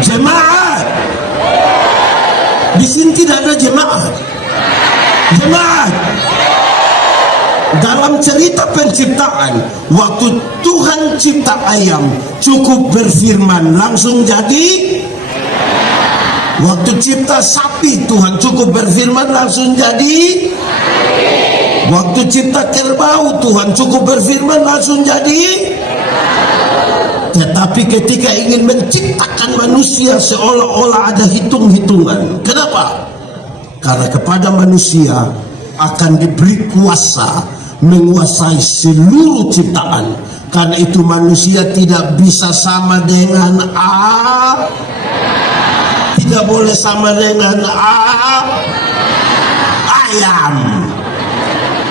Jemaat. Di sini tidak ada jemaat. Jemaat. Dalam cerita penciptaan, waktu Tuhan cipta ayam, cukup berfirman langsung jadi. Waktu cipta sapi, Tuhan cukup berfirman langsung jadi. Waktu cipta kerbau, Tuhan cukup berfirman langsung jadi. Tetapi ketika ingin menciptakan manusia, seolah-olah ada hitung-hitungan. Kenapa? Karena kepada manusia akan diberi kuasa menguasai seluruh ciptaan. Karena itu manusia tidak bisa sama dengan tidak boleh sama dengan ayam.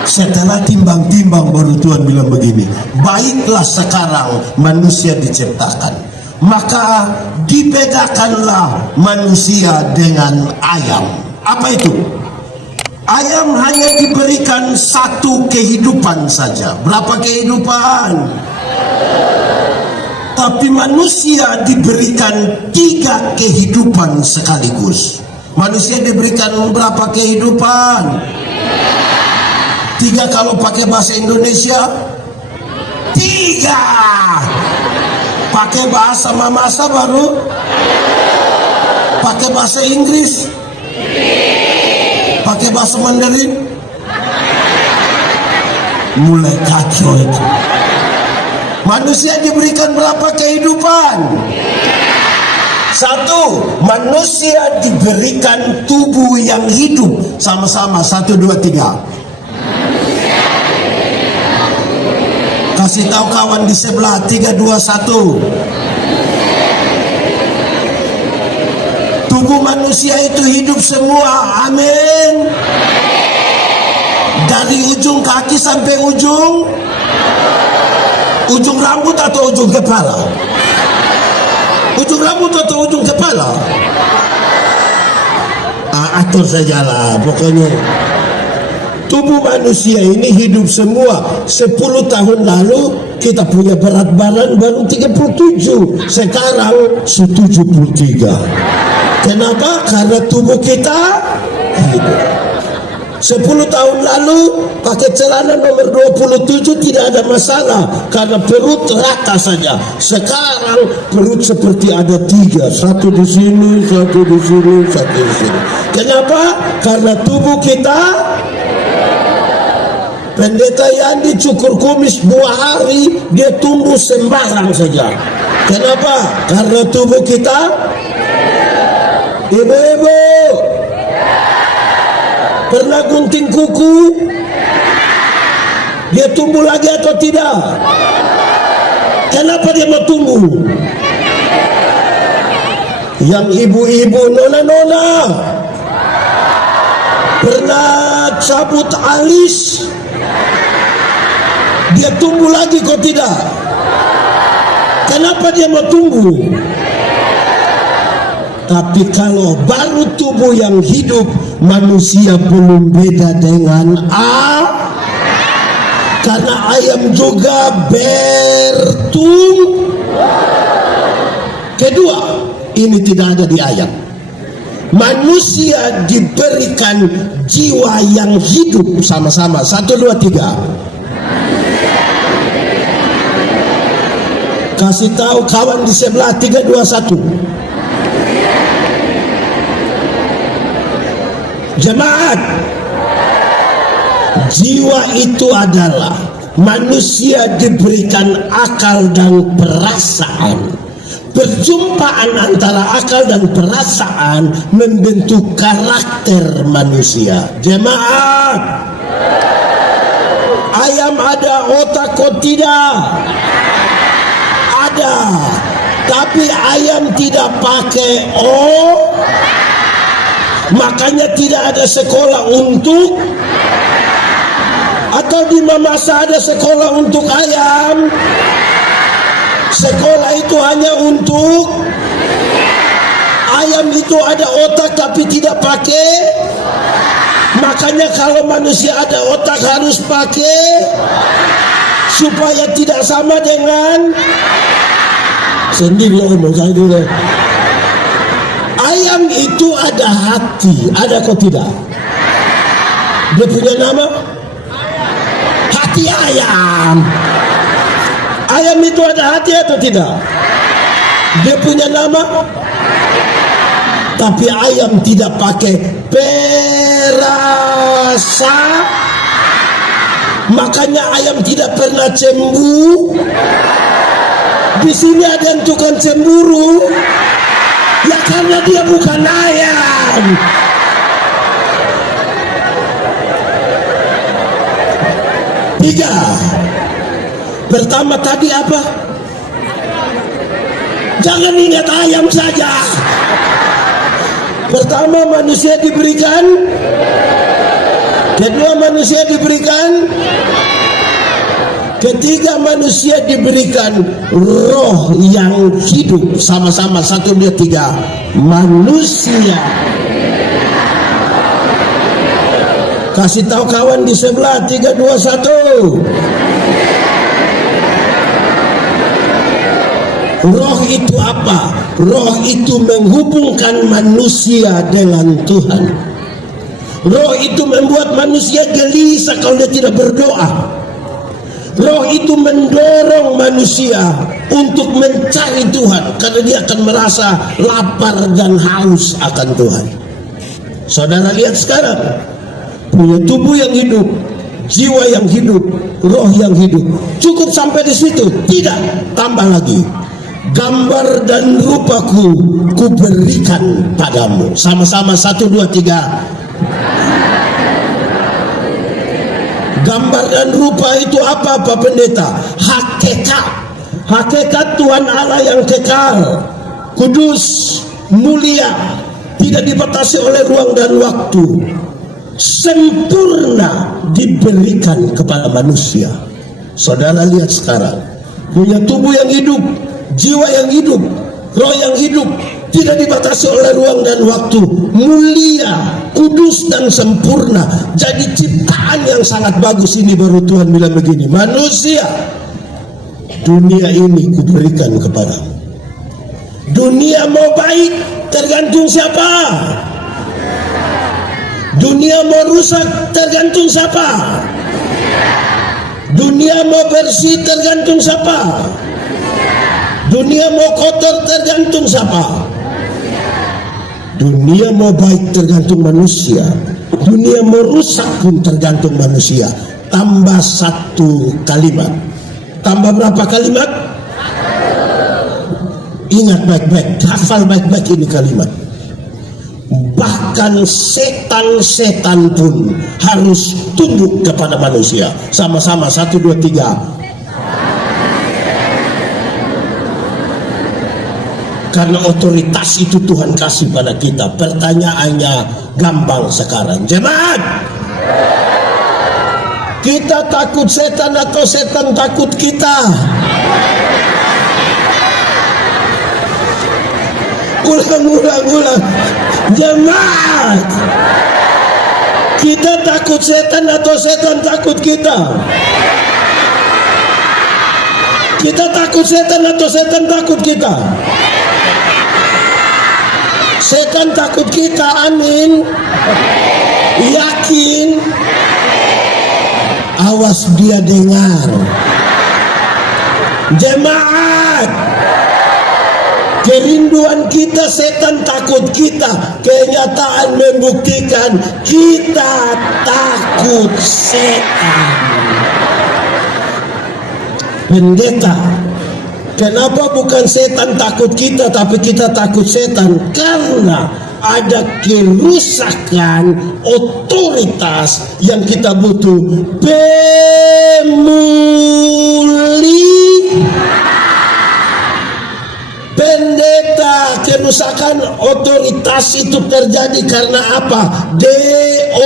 Setelah timbang-timbang baru Tuhan bilang begini, baiklah sekarang manusia diciptakan, maka dibedakanlah manusia dengan ayam. Apa itu? Ayam hanya diberikan satu kehidupan saja. Berapa kehidupan? Tapi manusia diberikan 3 kehidupan sekaligus. Manusia diberikan berapa kehidupan? 3 kalau pakai bahasa Indonesia. 3. Pakai bahasa mamasa baru. Pakai bahasa Inggris. Pakai bahasa Mandarin. Mulai kacau itu. Manusia diberikan berapa kehidupan? 1. Manusia diberikan tubuh yang hidup. Sama-sama 1, 2, 3. Kasih tahu kawan di sebelah. 3, 2, 1. Tubuh manusia itu hidup semua. Amin. Dari ujung kaki sampai ujung rambut atau ujung kepala? Ujung rambut atau ujung kepala? Atur sajalah pokoknya. Tubuh manusia ini hidup semua. 10 tahun lalu kita punya berat badan baru 37, sekarang 73. Kenapa? Karena tubuh kita hidup. 10 tahun lalu pakai celana nomor 27 tidak ada masalah karena perut rata saja. Sekarang perut seperti ada 3, 1 di sini, 1 di sini, 1 di sini. Kenapa? Karena tubuh kita. Pendeta Yandi cukur kumis 2 hari dia tumbuh sembarang saja. Kenapa? Karena tubuh kita. Ibu-ibu pernah gunting kuku? Dia tumbuh lagi atau tidak? Kenapa dia mau tumbuh? Yang ibu-ibu, nona-nona pernah cabut alis? Dia tumbuh lagi kok tidak? Kenapa dia mau tumbuh? Tapi kalau baru tubuh yang hidup, manusia belum beda dengan karena ayam juga bertumbuh. Kedua, ini tidak ada di ayam. Manusia diberikan jiwa yang hidup. Sama-sama 1, 2, 3. Kasih tahu kawan di sebelah. 3, 2, 1. Jemaat, jiwa itu adalah manusia diberikan akal dan perasaan. Perjumpaan antara akal dan perasaan membentuk karakter manusia. Jemaat, ayam ada otak kok tidak? Ada, tapi ayam tidak pakai makanya tidak ada sekolah untuk, atau di mamasa ada sekolah untuk ayam. Sekolah itu hanya untuk ayam. Itu ada otak tapi tidak pakai. Makanya kalau manusia ada otak harus pakai supaya tidak sama dengan sendiri. Saya dulu Ayam itu ada hati, ada kok tidak? Dia punya nama? Hati ayam. Ayam itu ada hati atau tidak? Dia punya nama? Tapi ayam tidak pakai perasa. Makanya ayam tidak pernah cemburu. Di sini ada yang tukang cemburu. Ya karena dia bukan ayam. Tiga. Pertama tadi apa? Jangan ingat ayam saja. Pertama manusia diberikan. Kedua manusia diberikan. Ketiga manusia diberikan roh yang hidup. Sama-sama 1, 2, 3. Manusia. Kasih tahu kawan di sebelah. 3, 2, 1. Roh itu apa? Roh itu menghubungkan manusia dengan Tuhan. Roh itu membuat manusia gelisah kalau dia tidak berdoa. Roh itu mendorong manusia untuk mencari Tuhan karena dia akan merasa lapar dan haus akan Tuhan. Saudara lihat sekarang, punya tubuh yang hidup, jiwa yang hidup, roh yang hidup. Cukup sampai di situ? Tidak, tambah lagi. Gambar dan rupaku kuberikan padamu. Sama-sama 1, 2, 3. Gambar dan rupa itu apa Pak Pendeta? Hakikat. Hakikat Tuhan Allah yang kekal, kudus, mulia, tidak dibatasi oleh ruang dan waktu, sempurna diberikan kepada manusia. Saudara lihat sekarang, punya tubuh yang hidup, jiwa yang hidup, roh yang hidup, tidak dibatasi oleh ruang dan waktu, mulia, kudus dan sempurna. Jadi ciptaan yang sangat bagus ini. Baru Tuhan bilang begini, manusia, dunia ini kuberikan kepadamu. Dunia mau baik tergantung siapa? Dunia mau rusak tergantung siapa? Dunia mau bersih tergantung siapa? Dunia mau kotor tergantung siapa? Dunia mau baik tergantung manusia. Dunia mau rusak pun tergantung manusia. Tambah 1 kalimat. Tambah berapa kalimat? Ingat baik-baik, hafal baik-baik ini kalimat. Bahkan setan-setan pun harus tunduk kepada manusia. Sama-sama 1, 2, 3. Karena otoritas itu Tuhan kasih pada kita. Pertanyaannya gampang sekarang. Jemaat, kita takut setan atau setan takut kita? Ulang. Jemaat, kita takut setan atau setan takut kita? Kita takut setan atau setan takut kita? Setan takut kita, amin. Yakin? Awas dia dengar. Jemaat, kerinduan kita setan takut kita. Kenyataan membuktikan kita takut setan. Pendeta, kenapa bukan setan takut kita tapi kita takut setan? Karena ada kerusakan otoritas yang kita butuh. Pendeta, kerusakan otoritas itu terjadi karena apa? DOS.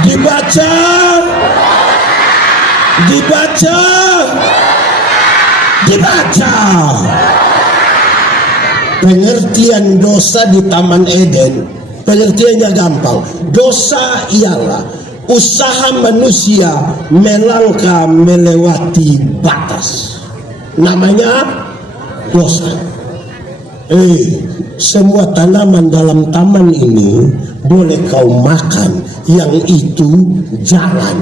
Dibaca. Pengertian dosa di Taman Eden, pengertiannya gampang. Dosa ialah usaha manusia melangkah melewati batas. Namanya dosa. semua tanaman dalam taman ini boleh kau makan, yang itu jangan.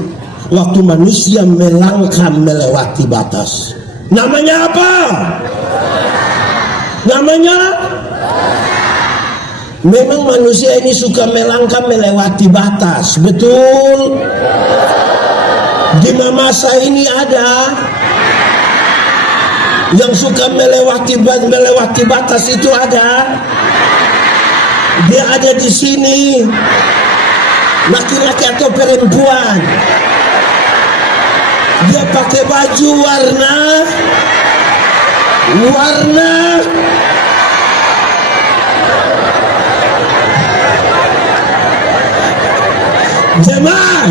Waktu manusia melangkah melewati batas, namanya apa? Namanya memang manusia ini suka melangkah melewati batas, betul? Di masa ini ada yang suka melewati batas, itu ada. Dia ada di sini, laki-laki atau perempuan. Dia pakai baju warna jemaah.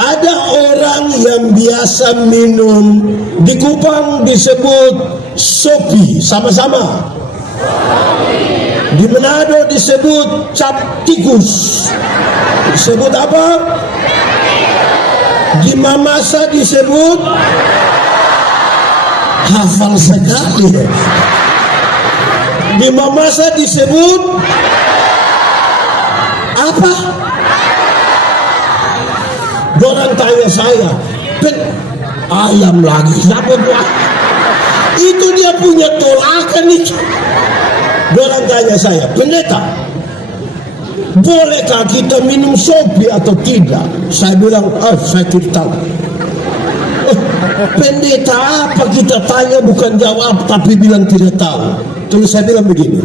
Ada orang yang biasa minum, di Kupang disebut sopi, sama-sama. Di Manado disebut cap tikus. Disebut apa? Di Mamasa disebut, hafal sekali. Di Mamasa disebut apa? Orang tanya saya, ayam lagi, siapa buat? Itu dia punya tolakan itu. Orang tanya saya, pendeta, bolehkah kita minum sopi atau tidak? Saya bilang, saya tidak tahu. Pendeta apa kita tanya, bukan jawab, tapi bilang tidak tahu. Terus saya bilang begini,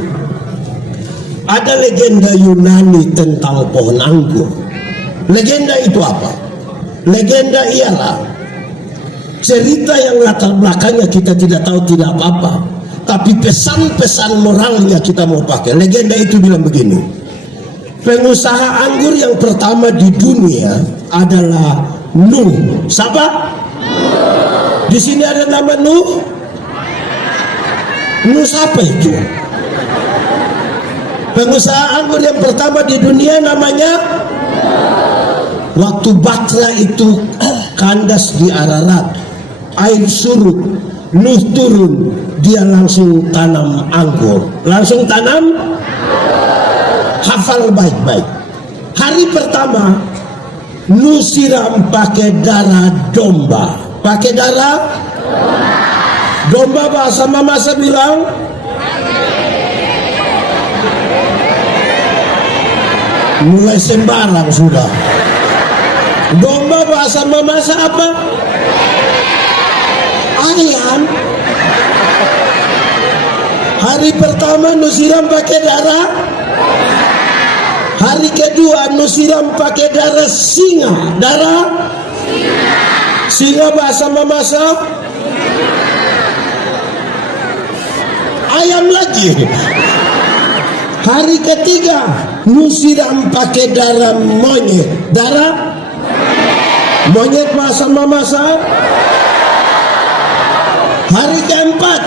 ada legenda Yunani tentang pohon anggur. Legenda itu apa? Legenda ialah cerita yang latar belakangnya kita tidak tahu, tidak apa-apa, tapi pesan-pesan moralnya kita mau pakai. Legenda itu bilang begini, pengusaha anggur yang pertama di dunia adalah Nuh. Siapa? Di sini ada nama Nuh. Nuh siapa itu? Pengusaha anggur yang pertama di dunia namanya, waktu Batra itu kandas di Ararat, air surut, Nuh turun, dia langsung tanam anggur. Langsung tanam, hafal baik-baik. Hari pertama Nuh siram pakai darah domba. Pakai darah domba, bahasa Mamasa bilang mulai sembarang sudah. Domba bahasa Mamasa apa? Ayam. Hari pertama Nuh siram pakai darah. Hari kedua Nuh siram pakai darah singa. Darah singa bahasa Mamasa ayam lagi. Hari ketiga Nuh siram pakai darah monyet. Darah monyet bahasa Mamasa. Hari keempat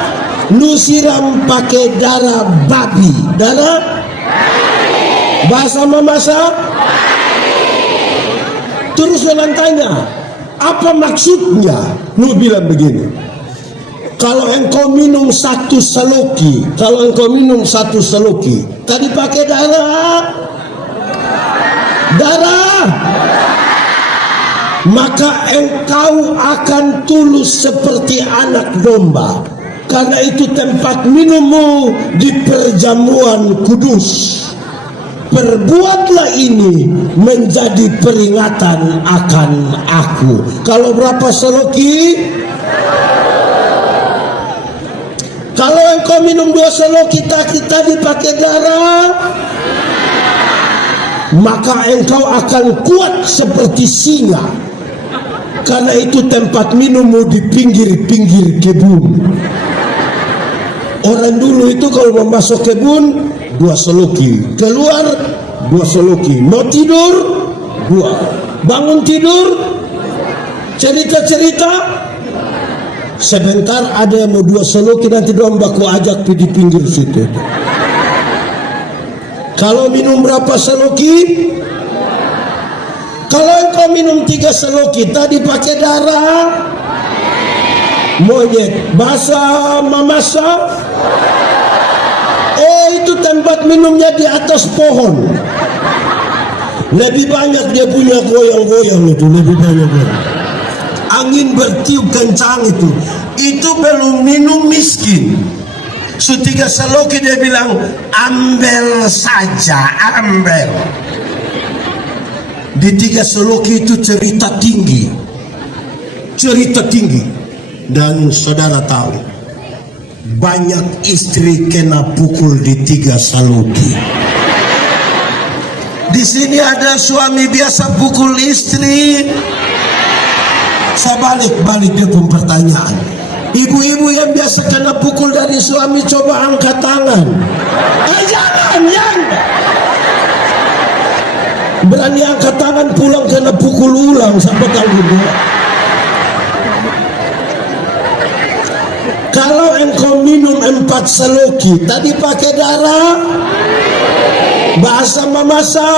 Nuh siram pakai darah babi. Darah bahasa Mamasa. Terus orang tanya, apa maksudnya? Nuh bilang begini, kalau engkau minum satu seloki, tadi pakai darah, maka engkau akan tulus seperti anak domba. Karena itu tempat minummu di perjamuan kudus. Perbuatlah ini menjadi peringatan akan aku. Kalau berapa seloki? Kalau engkau minum 2 seloki tadi pakai darah, maka engkau akan kuat seperti singa. Karena itu tempat minummu di pinggir-pinggir kebun. Orang dulu itu kalau mau masuk kebun 2 seloki, keluar 2 seloki, mau tidur 2, bangun tidur, cerita-cerita, sebentar ada yang mau 2 seloki, nanti domba ku ajak di pinggir situ. Kalau minum berapa seloki? Kalau engkau minum 3 seloki tadi pakai darah, monyet. Bahasa mamasa, itu tempat minumnya di atas pohon. Lebih banyak dia punya goyang-goyang itu, lebih banyak. Angin bertiup kencang itu. Itu belum minum miskin. Setiga Saloki dia bilang, ambil saja, ambil. Di Tiga Saloki itu cerita tinggi. Dan saudara tahu, banyak istri kena pukul di Tiga Saloki. Di sini ada suami biasa pukul istri. Saya balik dia pun pertanyaan. Ibu-ibu yang biasa kena pukul dari suami, coba angkat tangan. Jangan. Berani angkat tangan, pulang kena pukul ulang. Siapa tahu juga. Kalau engkau minum 4 Saloki, tadi pakai darah, bahasa mamasa.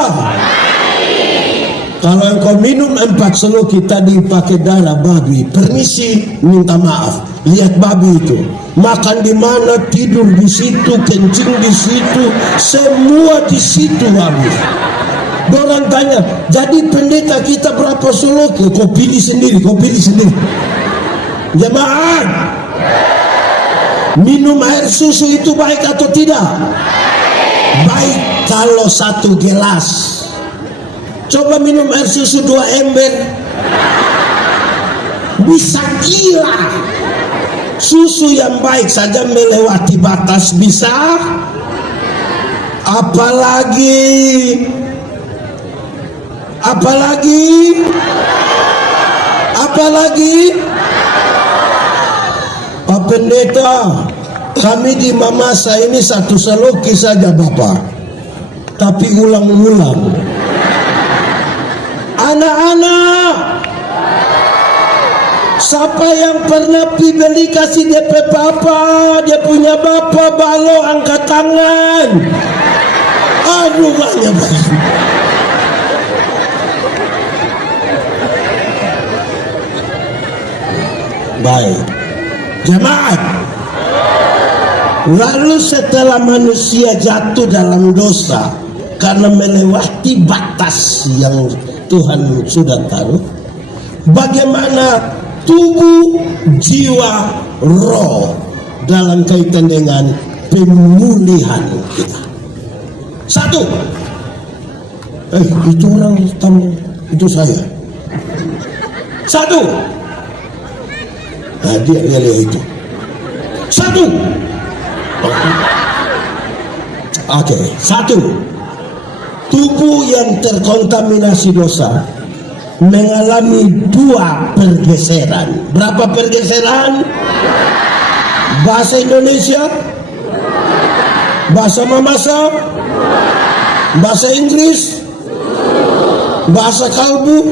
Kalau engkau minum 4 Saloki tadi pakai darah babi, permisi, minta maaf. Lihat babi itu, makan di mana, tidur di situ, kencing di situ, semua di situ habis. Orang tanya, jadi pendeta kita berapa Saloki? Kau pilih sendiri. Jemaat, minum air susu itu baik atau tidak? Baik kalau 1 gelas. Coba minum air susu 2 ember, bisa gila. Susu yang baik saja melewati batas bisa, apalagi Pak Pendeta, kami di Mamasa ini 1 Saloki saja Bapak, tapi ulang-ulang. Anak-anak, siapa yang pernah beli kasih DP papa, dia punya bapak balo, angkat tangan. Aduh, banyak banget. Baik, jemaat. Lalu setelah manusia jatuh dalam dosa karena melewati batas yang Tuhan sudah taruh, bagaimana tubuh, jiwa, roh dalam kaitan dengan pemulihan kita. 1. Itu orang tamu, itu saya. 1. Nah, dia lihat itu. 1. Oke, 1. Tubuh yang terkontaminasi dosa mengalami 2 pergeseran. Berapa pergeseran? Bahasa Indonesia, bahasa mamasa, bahasa Inggris, bahasa kalbu.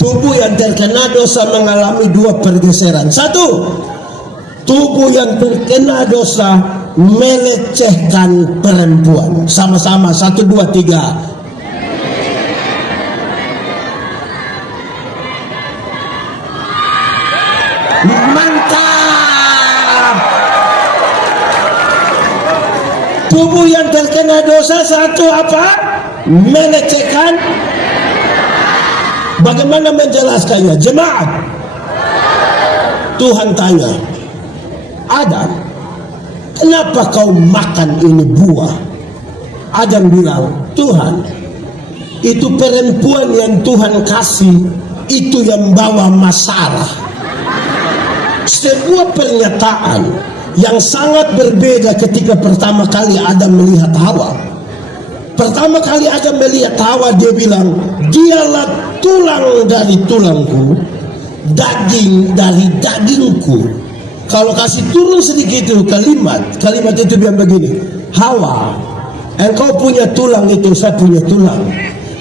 Tubuh yang terkena dosa mengalami 2 pergeseran. 1. Tubuh yang terkena dosa melecehkan perempuan. Sama-sama, 1, 2, 3. Mantap. Tubuh yang terkena dosa 1 apa? Melecehkan. Bagaimana menjelaskannya? Jemaat, Tuhan tanya, Adam, kenapa kau makan ini buah? Adam bilang, Tuhan, itu perempuan yang Tuhan kasih, itu yang bawa masalah. Sebuah pernyataan yang sangat berbeda ketika pertama kali Adam melihat Hawa. Pertama kali Adam melihat Hawa, dia bilang, dialah tulang dari tulangku, daging dari dagingku. Kalau kasih turun sedikit itu kalimat itu bilang begini, Hawa, engkau punya tulang itu, saya punya tulang.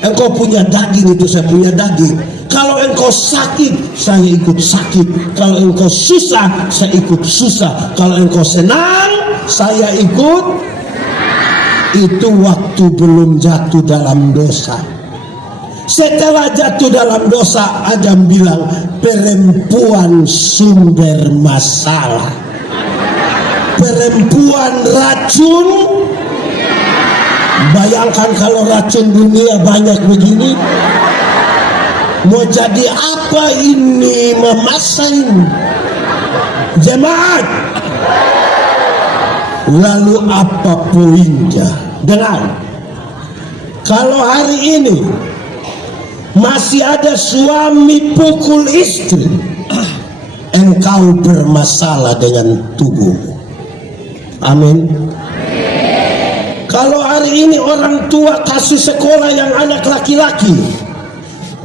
Engkau punya daging itu, saya punya daging. Kalau engkau sakit, saya ikut sakit. Kalau engkau susah, saya ikut susah. Kalau engkau senang, saya ikut. Itu waktu belum jatuh dalam dosa. Setelah jatuh dalam dosa, Adam bilang perempuan sumber masalah, perempuan racun. Bayangkan kalau racun dunia banyak begini, mau jadi apa ini memasain jemaat? Lalu apa poinnya? Dengar, kalau hari ini masih ada suami pukul istri, engkau bermasalah dengan tubuhmu. Amin. Kalau hari ini orang tua kasih sekolah yang anak laki-laki,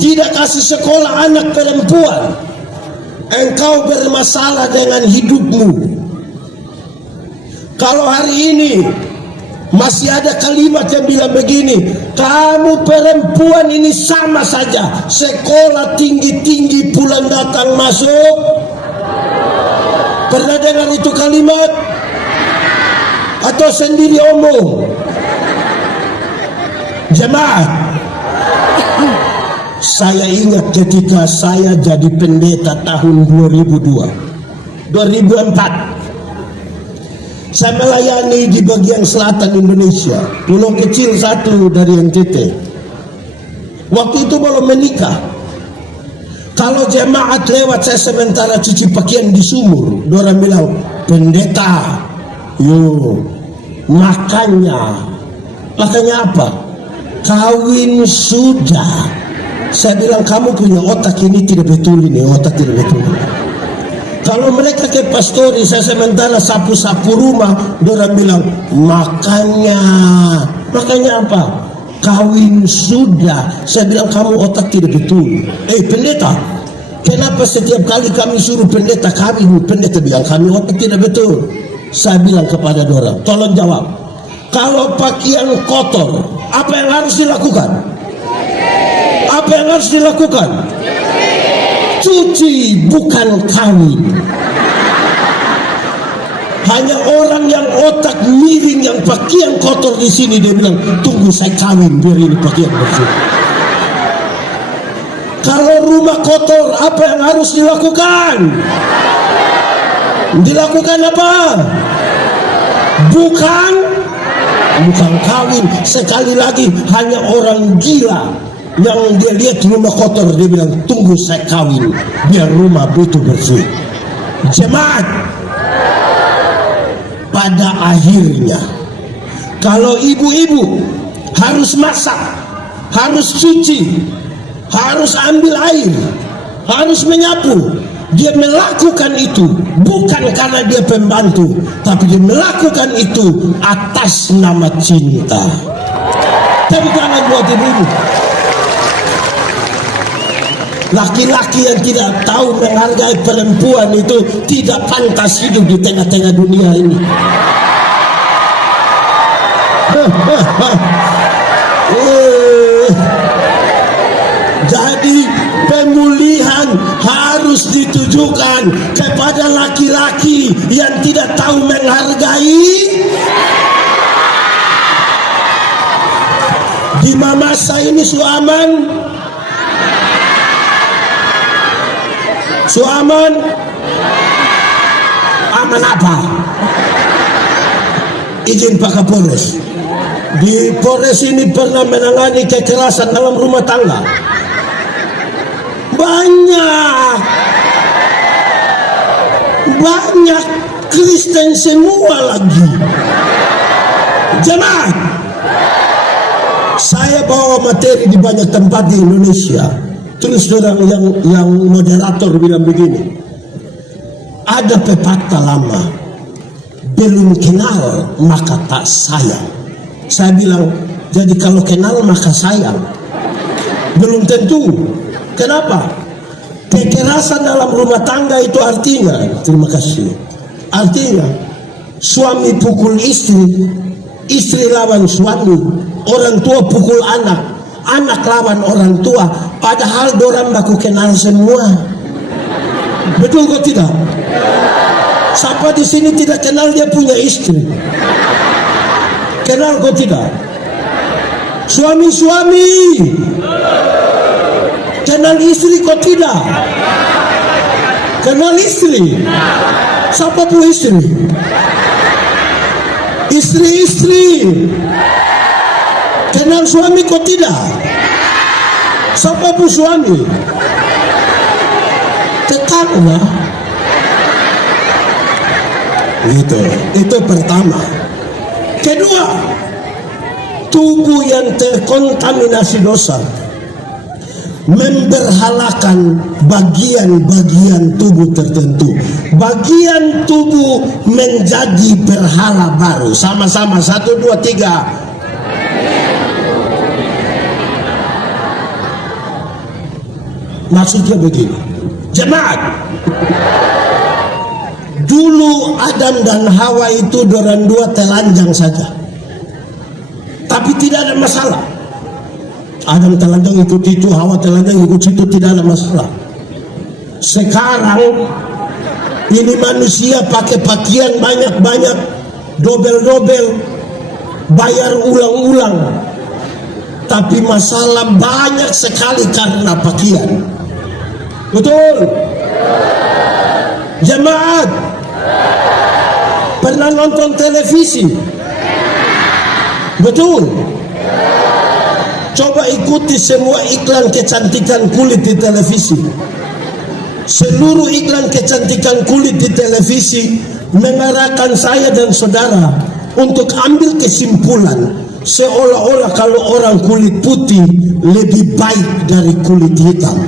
tidak kasih sekolah anak perempuan, engkau bermasalah dengan hidupmu. Kalau hari ini masih ada kalimat yang bilang begini, kamu perempuan ini sama saja, sekolah tinggi-tinggi pulang datang masuk. Pernah dengar itu kalimat? Atau sendiri omong? Jemaat, saya ingat ketika saya jadi pendeta tahun 2004, saya melayani di bagian selatan Indonesia, pulau kecil satu dari NTT. Waktu itu belum menikah. Kalau jemaat lewat saya sementara cuci pakaian di sumur, orang bilang, pendeta, yo, makanya apa? Kawin sudah. Saya bilang, kamu punya otak ini tidak betul, ini otak tidak betul. Kalau mereka ke pastori, saya sementara sapu-sapu rumah, orang bilang, makanya apa? Kawin sudah. Saya bilang, kamu otak tidak betul. Pendeta, kenapa setiap kali kami suruh pendeta kawin, pendeta bilang kami otak tidak betul? Saya bilang kepada orang, tolong jawab, kalau pakaian kotor, apa yang harus dilakukan? Apa yang harus dilakukan? Cuci, bukan kawin. Hanya orang yang otak miring, yang pakaian kotor di sini, dia bilang, tunggu saya kawin biar ini pakaian bersih. Kalau rumah kotor, apa yang harus dilakukan? Dilakukan apa? Bukan kawin. Sekali lagi, hanya orang gila yang dia lihat rumah kotor, dia bilang, tunggu saya kawin biar rumah itu bersih. Jemaat, pada akhirnya kalau ibu-ibu harus masak, harus cuci, harus ambil air, harus menyapu, dia melakukan itu bukan karena dia pembantu, tapi dia melakukan itu atas nama cinta. Tepuk tangan buat ibu-ibu. Laki-laki yang tidak tahu menghargai perempuan itu tidak pantas hidup di tengah-tengah dunia ini. Jadi pemulihan harus ditujukan kepada laki-laki yang tidak tahu menghargai. Di masa ini suaman aman apa? Izin Pak Kapolres. Di Polres ini pernah menangani kekerasan dalam rumah tangga. Banyak Kristen semua lagi. Jemaat, saya bawa materi di banyak tempat di Indonesia. Terus orang yang moderator bilang begini, ada pepatah lama, belum kenal maka tak sayang. Saya bilang, jadi kalau kenal maka sayang? Belum tentu. Kenapa? Kekerasan dalam rumah tangga itu artinya, terima kasih, artinya suami pukul istri, istri lawan suami, orang tua pukul anak, anak lawan orang tua, padahal dorang baku kenal semua. Betul kok tidak? Siapa di sini tidak kenal dia punya istri? Kenal kok tidak? Suami-suami, Kenal istri kok tidak? Kenal istri? Siapa pun istri? Istri-istri. Kenal suami kok tidak? Siapa pun suami? Tetangga. Gitu. Itu pertama. Kedua, tubuh yang terkontaminasi dosa memberhalakan bagian-bagian tubuh tertentu. Bagian tubuh menjadi berhala baru. Sama-sama, 1, 2, 3. Maksudnya begini, jemaat, dulu Adam dan Hawa itu dorang dua telanjang saja, tapi tidak ada masalah. Adam telanjang ikut itu, Hawa telanjang ikut situ, tidak ada masalah. Sekarang ini manusia pakai pakaian banyak-banyak, dobel-dobel, bayar ulang-ulang, tapi masalah banyak sekali karena pakaian. Betul? Jemaat, pernah nonton televisi? Betul? Coba ikuti semua iklan kecantikan kulit di televisi. Seluruh iklan kecantikan kulit di televisi mengarahkan saya dan saudara untuk ambil kesimpulan seolah-olah kalau orang kulit putih lebih baik dari kulit hitam.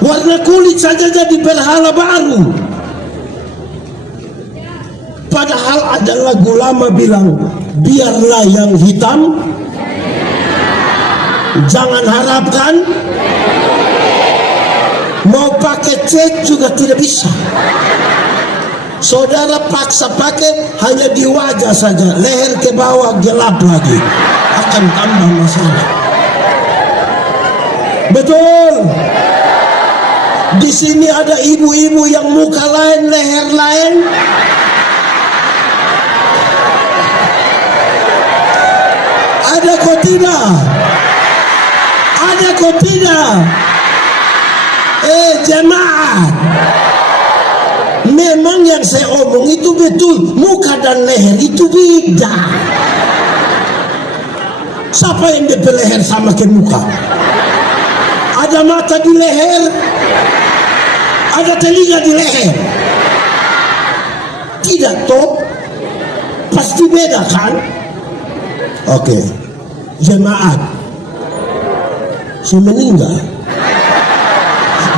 Warna kulit saja jadi berhala baru. Padahal ada lagu lama bilang, biarlah yang hitam, jangan harapkan, mau pakai cat juga tidak bisa. Saudara paksa pakai hanya di wajah saja, leher ke bawah gelap lagi, akan tambah masalah. Betul? Di sini ada ibu-ibu yang muka lain, leher lain. Ada kok tidak? Ada kok tidak? Jemaat, memang yang saya omong itu betul, muka dan leher itu beda. Siapa yang DP leher sama ke muka? Ada mata di leher, ada telinga di leher. Tidak toh? Pasti beda kan? Oke, jemaat, saya meninggal.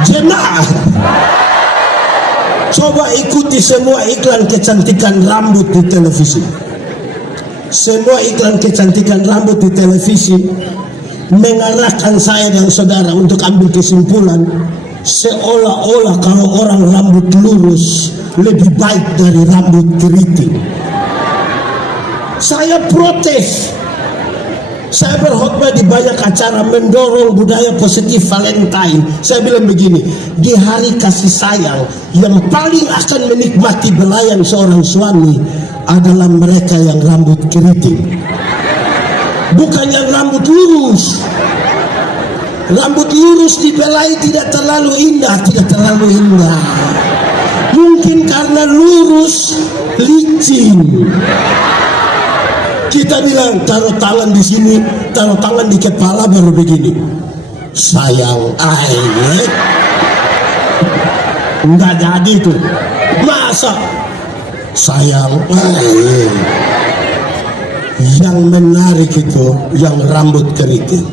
Jemaat, coba ikuti semua iklan kecantikan rambut di televisi. Semua iklan kecantikan rambut di televisi mengarahkan saya dan saudara untuk ambil kesimpulan seolah-olah kalau orang rambut lurus lebih baik dari rambut keriting. Saya protes. Saya berkhotbah di banyak acara mendorong budaya positif Valentine. Saya bilang begini, di hari kasih sayang yang paling akan menikmati belayan seorang suami adalah mereka yang rambut keriting, bukan yang rambut lurus. Rambut lurus dibelai tidak terlalu indah, tidak terlalu indah. Mungkin karena lurus licin. Kita bilang taruh tangan di sini, taruh tangan di kepala baru begini. Sayang air, enggak jadi tuh. Masa sayang air? Yang menarik itu yang rambut keriting.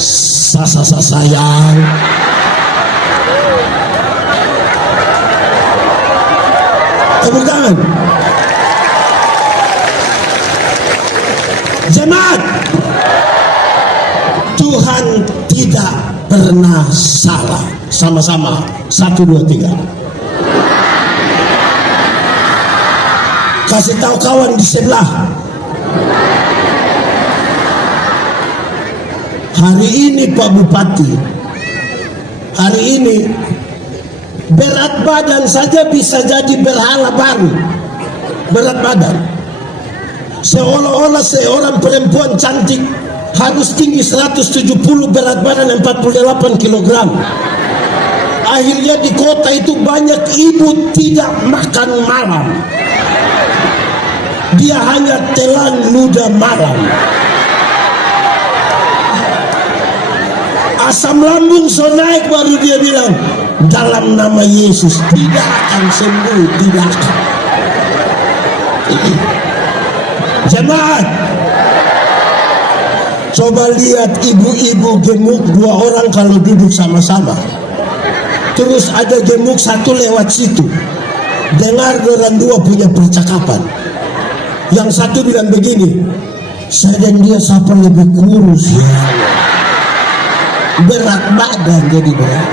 Sasa sayang. Tepuk tangan. Jemaat, Tuhan tidak pernah salah. Sama-sama, 1, 2, 3. Kasih tahu kawan di sebelah. Hari ini Pak Bupati, hari ini berat badan saja bisa jadi berhala baru. Berat badan. Seolah-olah seorang perempuan cantik harus tinggi 170, berat badan 48 kg. Akhirnya di kota itu banyak ibu tidak makan malam. Dia hanya telan luda malam. Asam lambung so naik, baru dia bilang, dalam nama Yesus tidak akan sembuh, tidak akan. Jemaat, coba lihat ibu-ibu gemuk dua orang kalau duduk sama-sama. Terus ada gemuk satu lewat situ, dengar orang dua punya percakapan. Yang satu bilang begini, saya dan dia siapa lebih kurus ya, berat badan jadi berat.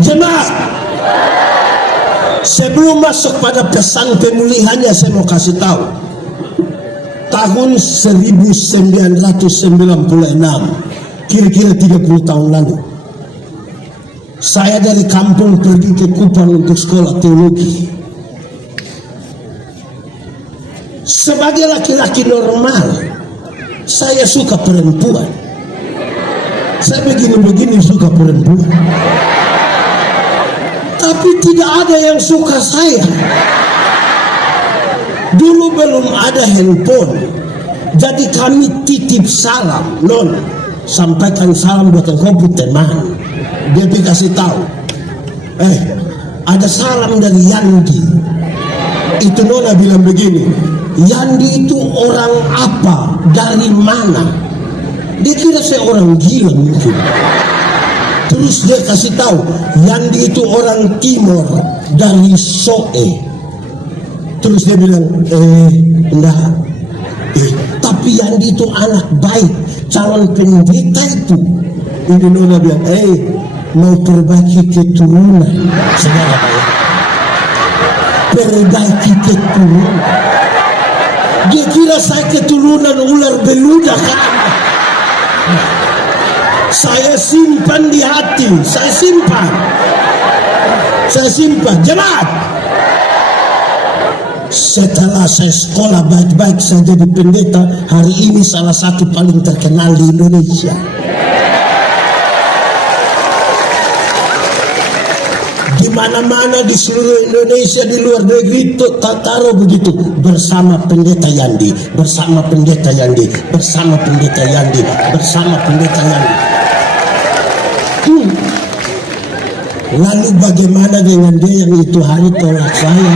Jemaat, sebelum masuk pada pesan pemulihannya, saya mau kasih tahu. Tahun 1996, kira-kira 30 tahun lalu, saya dari kampung pergi ke Kupang untuk sekolah teologi. Sebagai laki-laki normal, saya suka perempuan. Saya begini-begini suka perempuan. Tapi tidak ada yang suka saya. Dulu belum ada handphone, jadi kami titip salam. Non, sampaikan salam buat engkau teman. Dia kasih tahu, ada salam dari Yandi. Itu Nona bilang begini, Yandi itu orang apa, dari mana? Dia kira saya orang gila mungkin. Terus dia kasih tahu, Yandi itu orang Timor, dari Soe. Terus dia bilang, enggak, tapi Yandi itu anak baik, calon pendeta itu. Ini Nona bilang, mau perbaiki keturunan, saudara Pak. Perbaiki keturunan. Dia kira saya keturunan ular beludak kan? Saya simpan di hati, saya simpan. Jemaat, setelah saya sekolah baik-baik, saya jadi pendeta. Hari ini salah satu paling terkenal di Indonesia. Di mana-mana di seluruh Indonesia, di luar negeri, taruh begitu, bersama pendeta Yandi, bersama pendeta Yandi, bersama pendeta Yandi, bersama pendeta Yandi. Lalu bagaimana dengan dia yang itu hari tolak saya?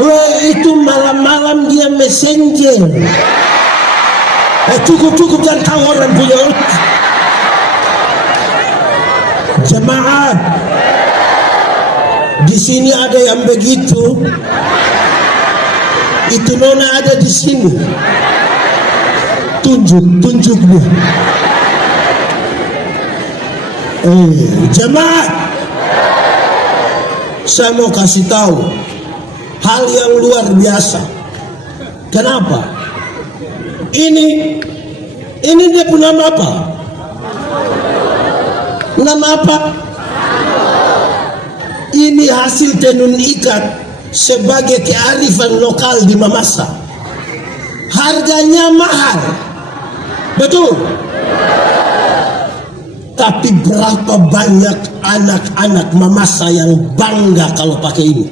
Wah, itu malam-malam dia messenger. Cukup jangan tahu orang punya. Jemaat, di sini ada yang begitu. Itu Nona ada di sini. Tunjuk dia. Jemaat, saya mau kasih tahu hal yang luar biasa. Kenapa? Ini dia punya nama apa? Nama apa? Ini hasil tenun ikat sebagai kearifan lokal di Mamasa. Harganya mahal, betul. Tapi berapa banyak anak-anak Mamasa yang bangga kalau pakai ini?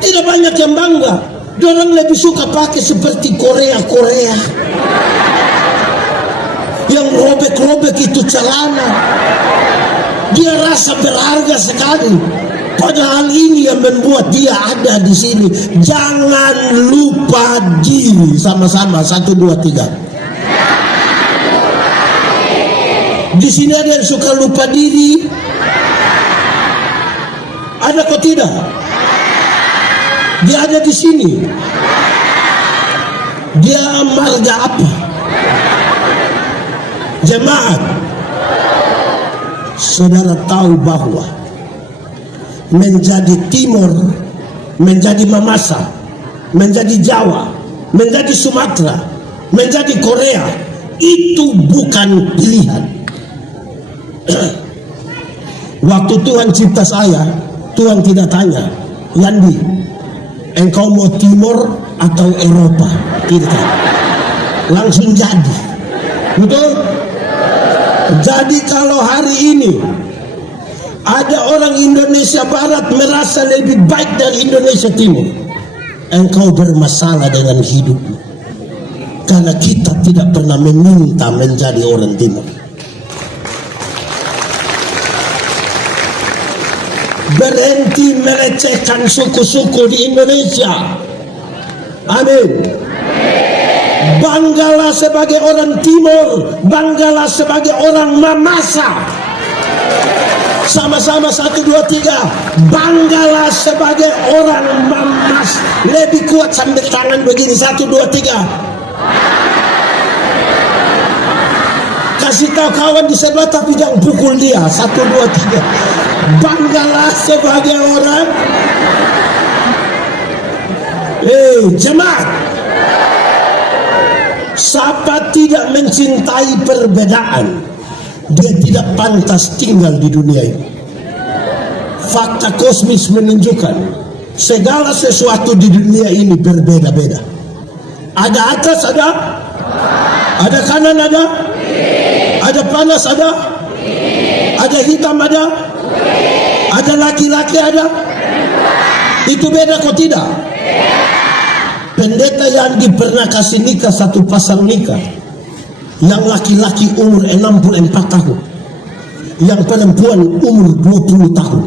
Tidak banyak yang bangga. Orang lebih suka pakai seperti Korea yang robek-robek itu celana. Dia rasa berharga sekali. Padahal ini yang membuat dia ada di sini. Jangan lupa diri, sama-sama 1, 2, 3. Di sini ada yang suka lupa diri. Ada kok tidak? Dia ada di sini. Dia marga apa? Jemaat, saudara tahu bahwa menjadi Timur, menjadi Mamasa, menjadi Jawa, menjadi Sumatera, menjadi Korea, itu bukan pilihan. Waktu Tuhan cipta saya, Tuhan tidak tanya, Yandi, engkau mau Timur atau Eropa? Tidak. Langsung jadi. Betul? Jadi kalau hari ini ada orang Indonesia Barat merasa lebih baik dari Indonesia Timur, engkau bermasalah dengan hidupmu. Karena kita tidak pernah meminta menjadi orang Timur. Berhenti melecehkan suku-suku di Indonesia. Amin. Banggalah sebagai orang Timur, banggalah sebagai orang Mamasa. Sama-sama 1, 2, 3. Banggalah sebagai orang Mamas. Lebih kuat sambil tangan begini. 1, 2, 3. Kasih tahu kawan di sebelah tapi jangan pukul dia. 1, 2, 3. Banggalah sebagai orang. Jemaat, siapa tidak mencintai perbedaan, dia tidak pantas tinggal di dunia ini. Fakta kosmis menunjukkan segala sesuatu di dunia ini berbeda-beda. Ada atas, ada kanan, ada panas, ada hitam, ada laki-laki, itu beda kok tidak? Pendeta Yandi pernah kasih nikah satu pasang nikah, yang laki-laki umur 64 tahun, yang perempuan umur 20 tahun.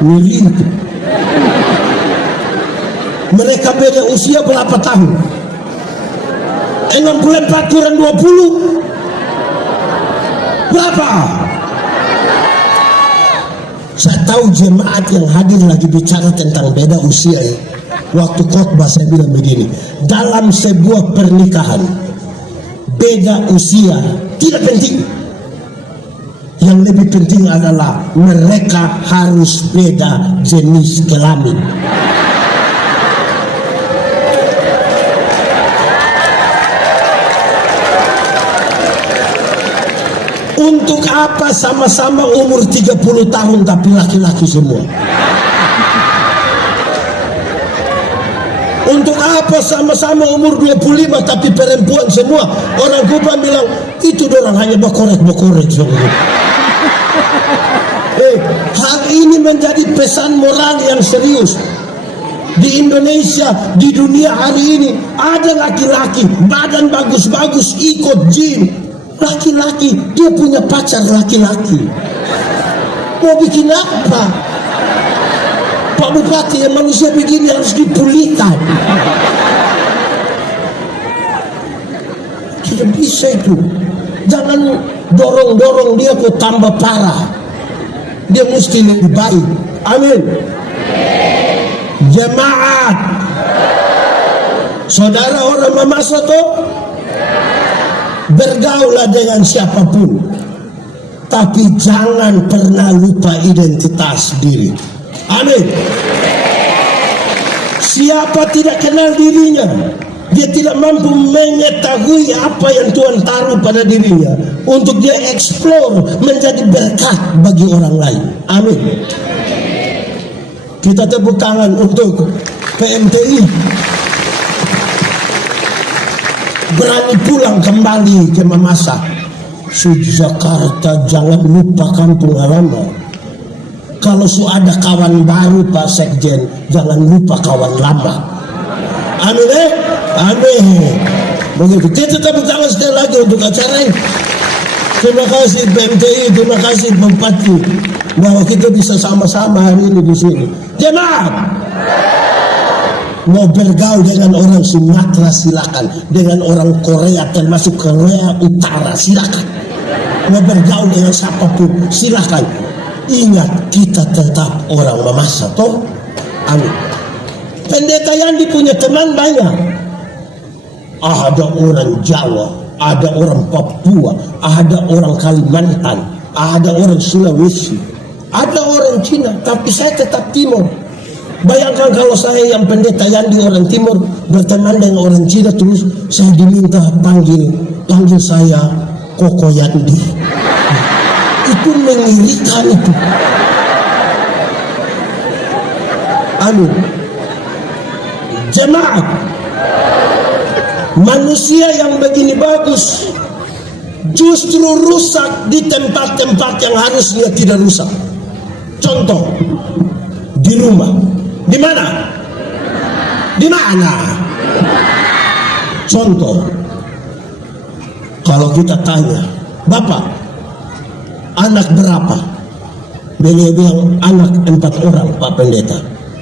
Mirintu. Mereka beda usia berapa tahun? 64 kurang 20 berapa? Saya tahu jemaat yang hadir lagi bicara tentang beda usia ya. Waktu khotbah saya bilang begini, dalam sebuah pernikahan beda usia tidak penting. Yang lebih penting adalah mereka harus beda jenis kelamin. Untuk apa sama-sama umur 30 tahun tapi laki-laki semua? Untuk apa sama-sama umur 25 tapi perempuan semua? Orang Kupang bilang itu dorang hanya bokorek-bokorek. Hal ini menjadi pesan moral yang serius. Di Indonesia, di dunia hari ini ada laki-laki badan bagus-bagus ikut gym. Laki-laki, dia punya pacar laki-laki. Mau bikin apa? Pak Bupati, yang manusia begini harus dipulihkan. Tidak bisa itu. Jangan dorong-dorong dia kok tambah parah. Dia mesti lebih baik. Amin. Jemaat, saudara orang Mamasa toh, bergaulah dengan siapapun, tapi jangan pernah lupa identitas diri. Amin. Siapa tidak kenal dirinya, dia tidak mampu mengetahui apa yang Tuhan taruh pada dirinya untuk dia explore menjadi berkat bagi orang lain. Amin. Kita tepuk tangan untuk PMTI berani pulang kembali ke Mamasa. Jakarta, jangan lupa kampung halaman. Kalau ada kawan baru Pak Sekjen, jangan lupa kawan lama. Amin. Amin. Begitu. Kita tepuk tangan sekali lagi untuk acara ini. Terima kasih PMTI, terima kasih Bupati bahwa kita bisa sama-sama hari ini di sini. Jemaat, mau bergaul dengan orang Sumatera silakan, dengan orang Korea termasuk Korea Utara silakan, mau bergaul dengan siapapun silakan. Ingat, kita tetap orang Mamasa toh. Amin. Pendeta Yandi punya teman banyak. Ada orang Jawa, ada orang Papua, ada orang Kalimantan, ada orang Sulawesi, ada orang Cina, tapi saya tetap Timur. Bayangkan kalau saya yang pendeta Yandi orang Timur berteman dengan orang Cina, terus saya diminta panggil saya Koko Yandi. Itu mengerikan itu. Amin. Jemaat, manusia yang begini bagus justru rusak di tempat-tempat yang harusnya tidak rusak. Contoh, di rumah. Di mana? Di mana? Contoh, kalau kita tanya, Bapak, anak berapa? Beliau bilang, anak 4 orang, Pak Pendeta.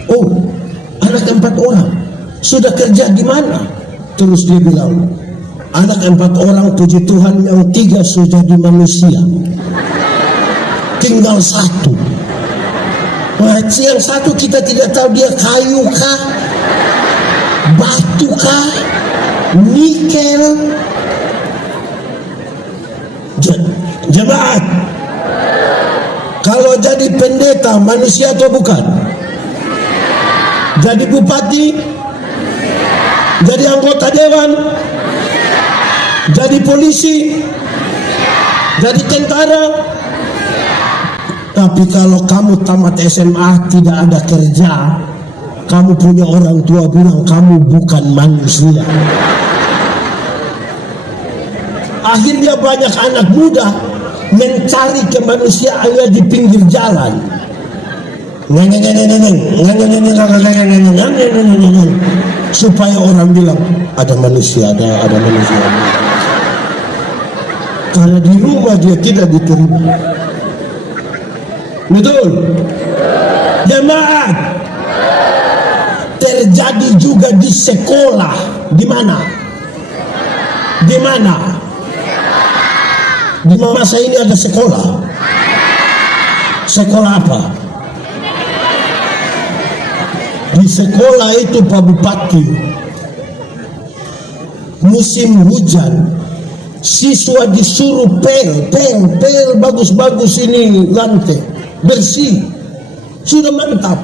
Oh, anak 4 orang. Sudah kerja di mana? Terus dia bilang, anak 4 orang, puji Tuhan, yang 3 sudah jadi manusia. Tinggal 1. Nah, yang 1 kita tidak tahu dia kayu kah, batu kah, nikel. Jemaat, kalau jadi pendeta manusia atau bukan? Jadi bupati, jadi anggota dewan, jadi polisi, jadi tentara. Tapi kalau kamu tamat SMA tidak ada kerja, kamu punya orang tua bilang kamu bukan manusia. Akhirnya banyak anak muda mencari kemanusiaannya di pinggir jalan. Supaya orang bilang ada manusia, ada manusia. Karena di rumah dia tidak diterima. Betul? Jemaat, terjadi juga di sekolah. Di mana? Di mana? Di masa ini ada sekolah. Sekolah apa? Di sekolah itu Pak Bupati, musim hujan, siswa disuruh pel, bagus-bagus ini lantai, bersih, sudah mantap.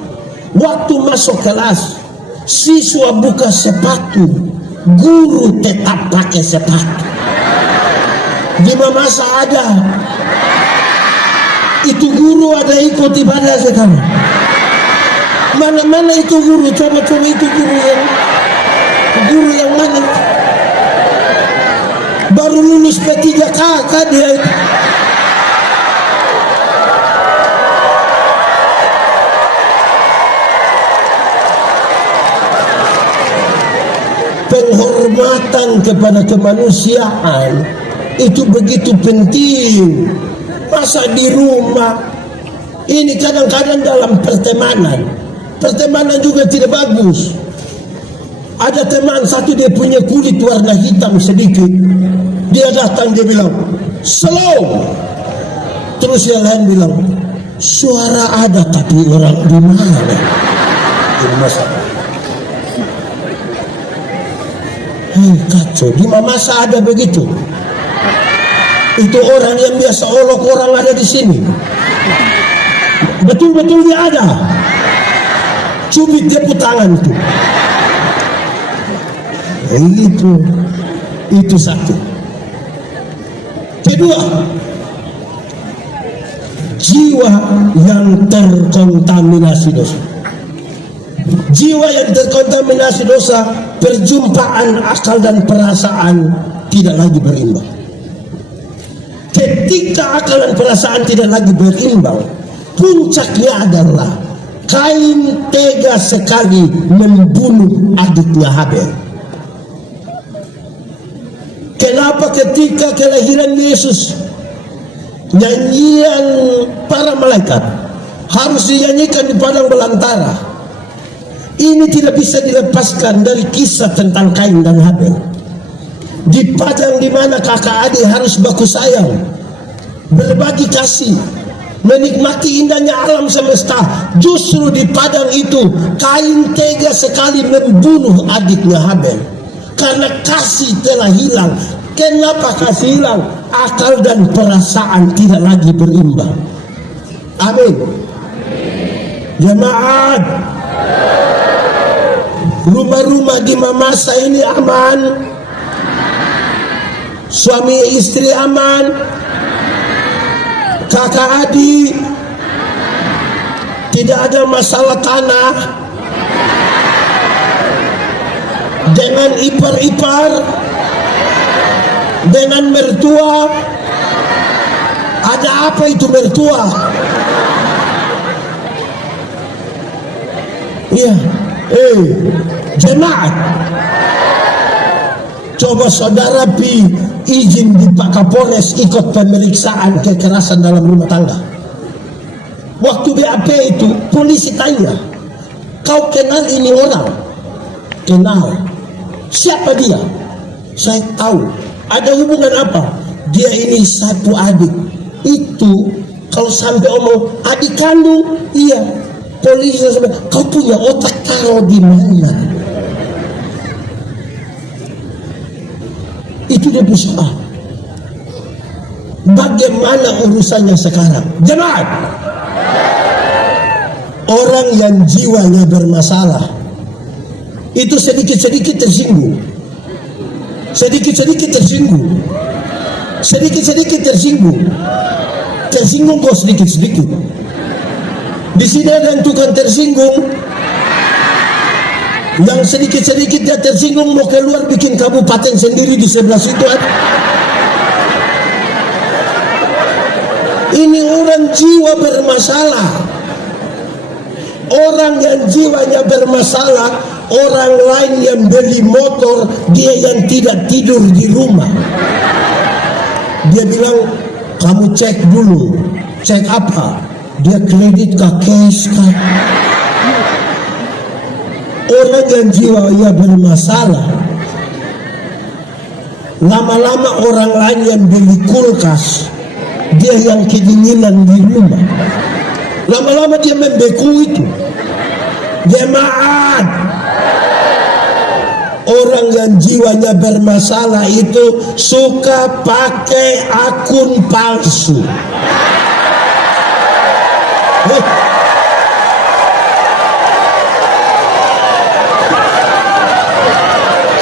Waktu masuk kelas, siswa buka sepatu, guru tetap pakai sepatu. Di masa ada, itu guru ada ikut ibadah sekarang. Mana itu guru? Coba itu guru yang mana? Baru lulus P3K dia itu. Penghormatan kepada kemanusiaan itu begitu penting. Masa di rumah ini kadang-kadang dalam pertemanan juga tidak bagus. Ada teman satu, dia punya kulit warna hitam sedikit, dia datang, dia bilang slow. Terus yang lain bilang suara ada tapi orang di mana? Ini masalah. Kacau. Di masa ada begitu. Itu orang yang biasa olok orang ada di sini. Betul-betul dia ada. Cubit tepuk tangan itu. Itu satu. Kedua, jiwa yang terkontaminasi dosa. Jiwa yang terkontaminasi dosa, perjumpaan akal dan perasaan tidak lagi berimbang. Ketika akal dan perasaan tidak lagi berimbang, puncaknya adalah Kain tega sekali membunuh adiknya Habel. Kenapa ketika kelahiran Yesus, nyanyian para malaikat harus dinyanyikan di padang belantara? Ini tidak bisa dilepaskan dari kisah tentang Kain dan Habel. Di padang di mana kakak adik harus baku sayang, berbagi kasih, menikmati indahnya alam semesta. Justru di padang itu Kain tega sekali membunuh adiknya Habel karena kasih telah hilang. Kenapa kasih hilang? Akal dan perasaan tidak lagi berimbang. Amin. Jemaat, rumah-rumah di masa ini aman, suami istri aman. kakak adik, tidak ada masalah tanah, dengan ipar-ipar, dengan mertua. Ada apa itu mertua? Iya, jemaat, coba saudara izin di Pak Kapolres ikut pemeriksaan kekerasan dalam rumah tangga. Waktu BAP itu polisi tanya, kau kenal ini orang? Kenal. Siapa dia? Saya tahu. Ada hubungan apa? Dia ini satu adik. Itu kalau sampai omong adik kandung, iya. Polisi sampai, kau punya otak taruh di mana? Itu dia berusaha. Bagaimana urusannya sekarang? Jemaat, orang yang jiwanya bermasalah itu sedikit-sedikit tersinggung, sedikit-sedikit tersinggung, sedikit-sedikit tersinggung, tersinggung kok sedikit-sedikit. Di sini ada yang tukang tersinggung, yang sedikit-sedikit dia tersinggung mau keluar bikin kabupaten sendiri di sebelah situ ada. Ini orang jiwa bermasalah. Orang yang jiwanya bermasalah, orang lain yang beli motor, dia yang tidak tidur di rumah. Dia bilang, kamu cek dulu. Cek apa? Dia kredit kah, cash kah? Orang yang jiwanya bermasalah, lama-lama orang lain yang beli kulkas, dia yang kedinginan di rumah. Lama-lama dia membeku itu. Jemaat, orang yang jiwanya bermasalah itu suka pakai akun palsu.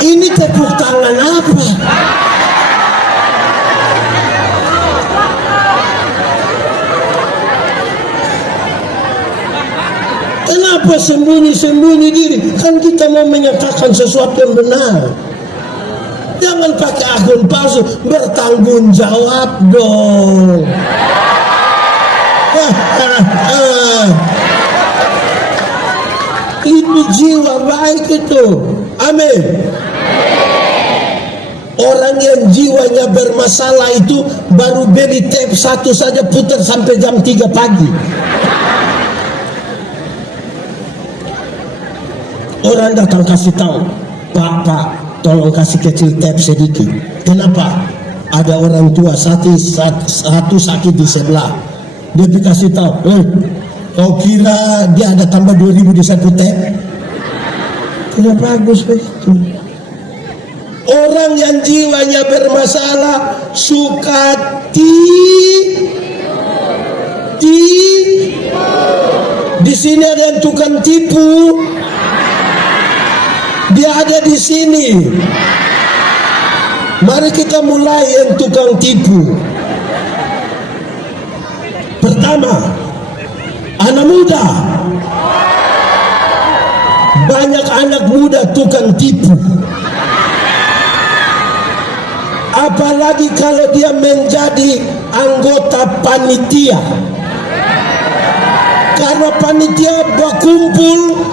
Ini tepuk tangan apa? Kenapa sembunyi-sembunyi diri? Kan kita mau menyatakan sesuatu yang benar. Jangan pakai akun palsu, bertanggung jawab dong. Itu jiwa baik itu. Amin. Orang yang jiwanya bermasalah itu baru beli tape satu saja putar sampai jam 3 pagi. Orang datang kasih tahu, Pak, tolong kasih kecil tape sedikit. Kenapa? Ada orang tua satu sakit di sebelah. Dia dikasih tahu, kau kira dia ada tambah 2.000 di satu tape? Tidak bagus begitu. Orang yang jiwanya bermasalah suka di sini ada yang tukang tipu. Dia ada di sini. Mari kita mulai yang tukang tipu. Pertama, anak muda. Banyak anak muda tukang tipu. Apalagi kalau dia menjadi anggota panitia. Karena panitia berkumpul,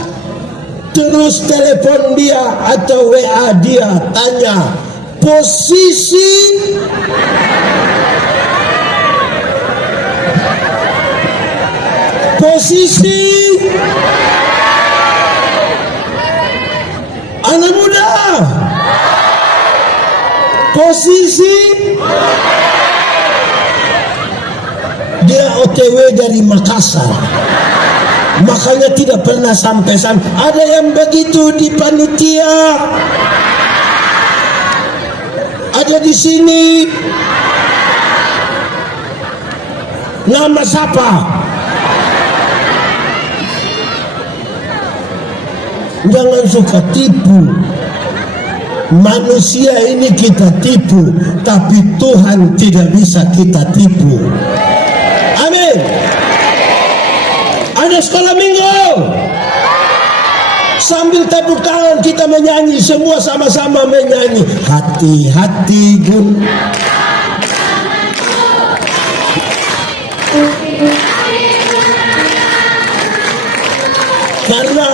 terus telepon dia atau WA dia, tanya posisi anak muda, posisi dia OTW dari Makassar. Makanya tidak pernah sampai sana. Ada yang begitu di panitia. Ada di sini. Nama siapa? Jangan suka tipu. Manusia ini kita tipu, tapi Tuhan tidak bisa kita tipu. Anak sekolah minggu, sambil tepuk tangan kita menyanyi, semua sama-sama menyanyi. Hati-hati Gun. Karena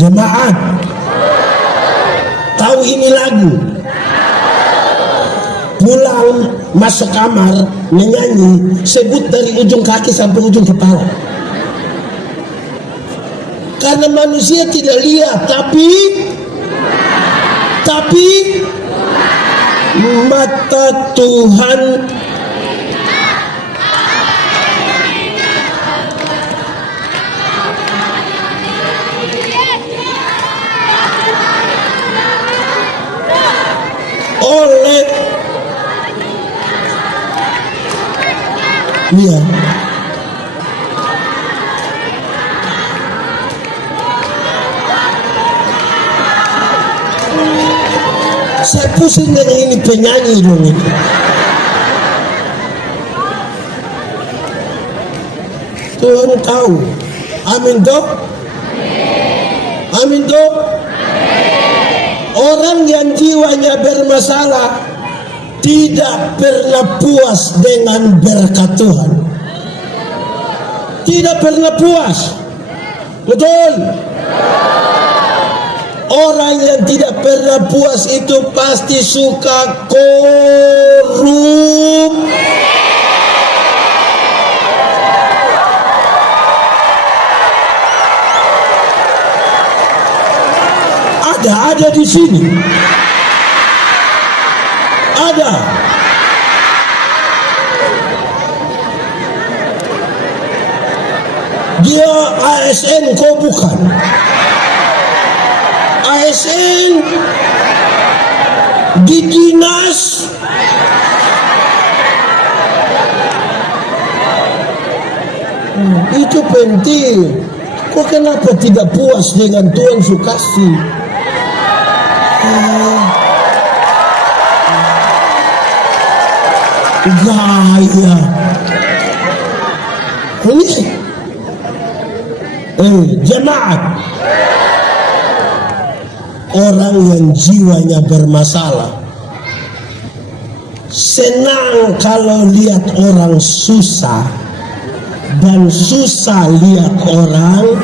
jemaat tahu ini lagu, pulang masuk kamar menyanyi, sebut dari ujung kaki sampai ujung kepala. Karena manusia tidak lihat, tapi mata Tuhan oleh saya pusing dengan ini penyanyi dong ini. Tuhan tahu. Amin toh. Amin toh. Orang yang jiwanya bermasalah tidak pernah puas dengan berkat Tuhan. Tidak pernah puas. Betul. Orang yang tidak pernah puas itu pasti suka korup. Ada di sini. Ada. Dia ASN, kau bukan. ASN di dinas itu penting. Kok kenapa tidak puas dengan Tuhan sukasi? Gaya ini jemaat, orang yang jiwanya bermasalah senang kalau lihat orang susah, dan susah lihat orang.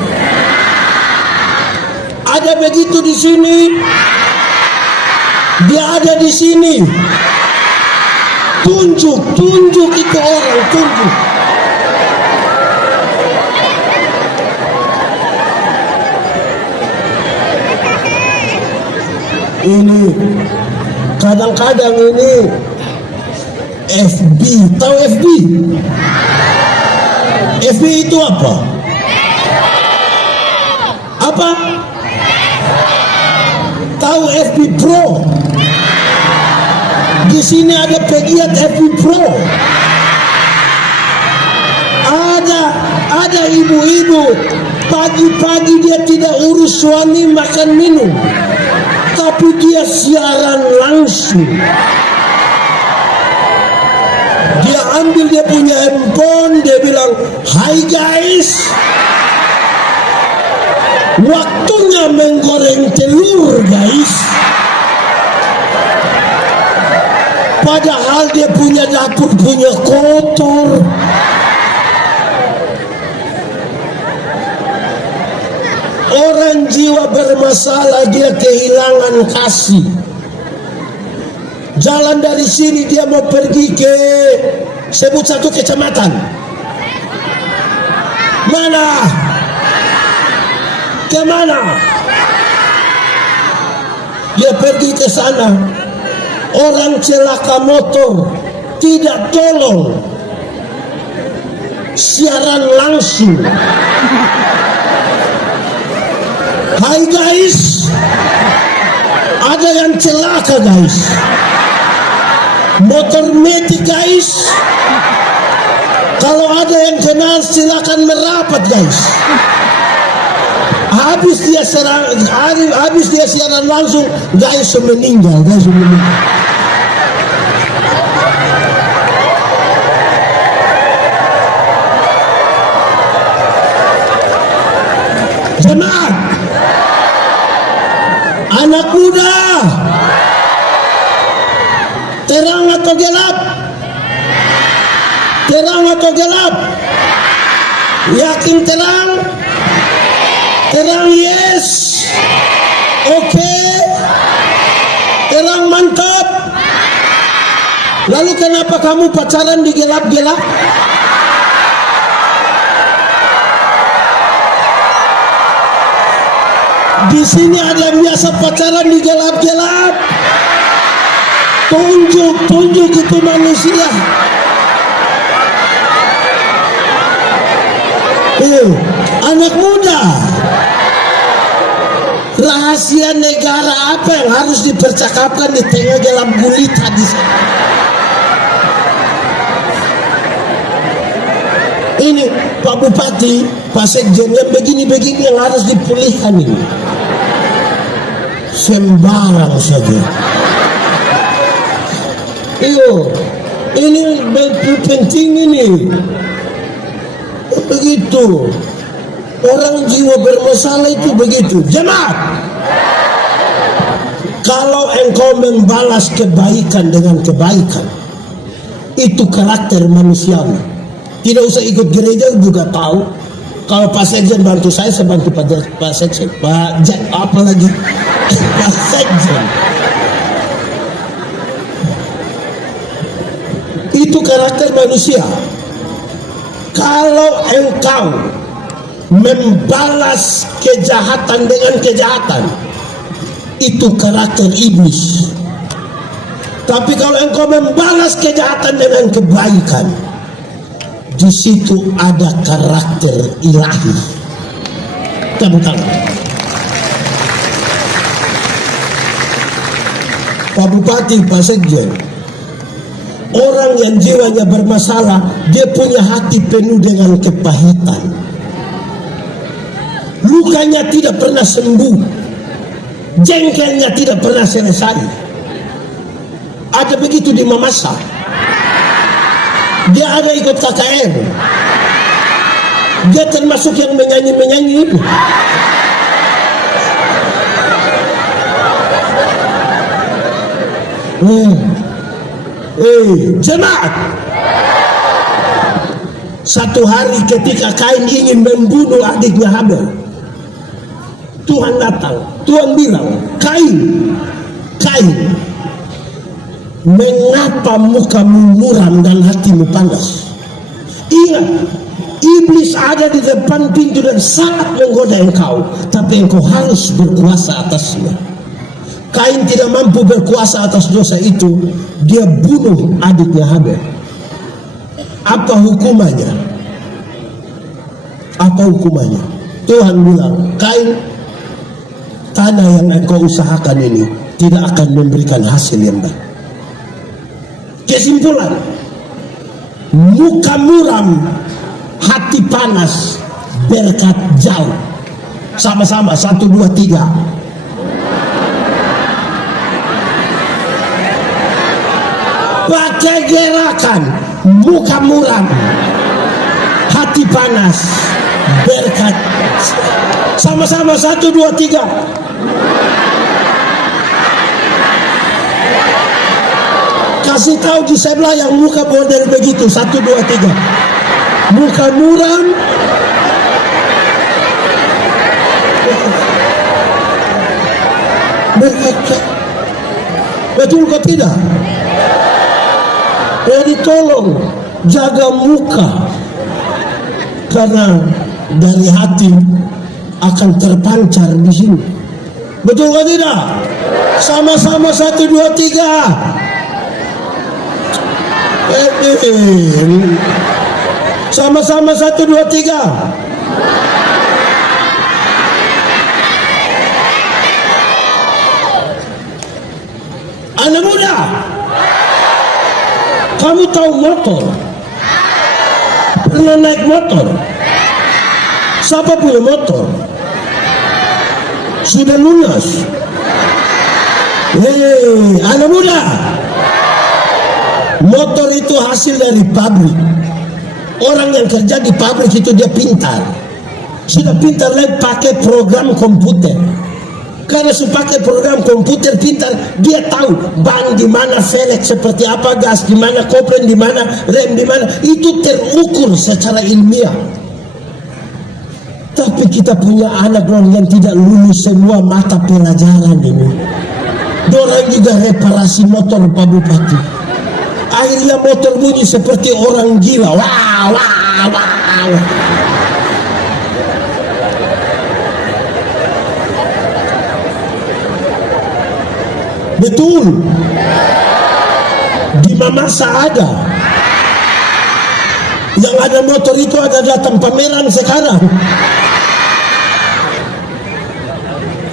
Ada begitu di sini, dia ada di sini. Tunjuk itu orang, tunjuk. Ini kadang-kadang ini FB, tahu FB? FB itu apa? Apa? Tahu FB Pro? Di sini ada pegiat FB Pro. Ada ibu-ibu pagi-pagi dia tidak urus suami makan minum, tapi dia siaran langsung. Dia ambil dia punya handphone, dia bilang, "Hai guys, waktunya menggoreng telur guys." Padahal dia punya dapur punya kotor. Orang jiwa bermasalah, dia kehilangan kasih. Jalan dari sini dia mau pergi ke sebut satu kecamatan. Mana? Kemana? Dia pergi ke sana. Orang celaka motor, tidak tolong, siaran langsung. Hai guys, ada yang celaka guys, motor metik guys. Kalau ada yang kenal silakan merapat guys. habis dia siaran langsung, guys meninggal. Jemaat, anak muda, terang atau gelap? Terang atau gelap? Yakin terang? Terang, yes. Oke. Terang, mantap. Lalu kenapa kamu pacaran di gelap-gelap? Di sini ada yang biasa pacaran di gelap-gelap. Tunjuk itu manusia. Anak muda, rahasia negara apa yang harus dipercakapkan di tengah gelap gulita di sana? Ini Pak Bupati, Pak Sekjen, yang begini-begini yang harus dipulihkan ini. Sembarang saja. Ini penting ini. Begitu. Orang jiwa bermasalah itu begitu. Jemaat, kalau engkau membalas kebaikan dengan kebaikan, itu karakter manusiawi. Tidak usah ikut gereja juga tahu. Kalau Pak Sekjen bantu saya bantu Pak Sekjen. Apa lagi? Pak Sekjen. Itu karakter manusia. Kalau engkau membalas kejahatan dengan kejahatan, itu karakter iblis. Tapi kalau engkau membalas kejahatan dengan kebaikan, di situ ada karakter ilahi. Tepuk tangan. Pak Bupati, Pak Sekjen, orang yang jiwanya bermasalah, dia punya hati penuh dengan kepahitan. Lukanya tidak pernah sembuh, jengkelnya tidak pernah selesai. Ada begitu di Mamasa. Dia ada ikut KKR. Dia termasuk yang menyanyi itu. Jemaat, satu hari ketika Kain ingin membunuh adiknya Habel, Tuhan datang. Tuhan bilang, Kain, mengapa mukamu muram dan hatimu panas? Ingat, iblis ada di depan pintu dan sangat menggoda engkau, tapi engkau harus berkuasa atasnya. Kain tidak mampu berkuasa atas dosa itu, dia bunuh adiknya Habel. Apa hukumannya? Apa hukumannya? Tuhan bilang, Kain, tanah yang engkau usahakan ini tidak akan memberikan hasil yang baik. Kesimpulan, muka muram, hati panas, berkat jauh. Sama-sama, 1, 2, 3. Pakai gerakan, muka muram, hati panas, berkat. Sama-sama, 1, 2, 3. Kasih tahu di sebelah yang muka model begitu. 1, 2, 3. Muka muram, berkat. Betul kok tidak? Jadi tolong jaga muka, karena dari hati akan terpancar di sini. Betul kok tidak? Sama-sama, 1, 2, 3. Sama-sama, 1, 2, 3. Anak muda, kamu tahu motor? Pernah naik motor? Siapa punya motor? Sudah lunas. Hei, anak muda, motor itu hasil dari pabrik. Orang yang kerja di pabrik itu dia pintar. Sudah pintar lagi pakai program komputer. Karena sudah pakai program komputer pintar, dia tahu ban di mana, velg seperti apa, gas di mana, kopling di mana, rem di mana. Itu terukur secara ilmiah. Tapi kita punya anak yang tidak lulus semua mata pelajaran ini. Dorang juga reparasi motor Pak Bupati. Akhirnya motor bunyi seperti orang gila. Wah, wah, wah. Betul. Di Mamasa ada. Yang ada motor itu ada datang pameran sekarang.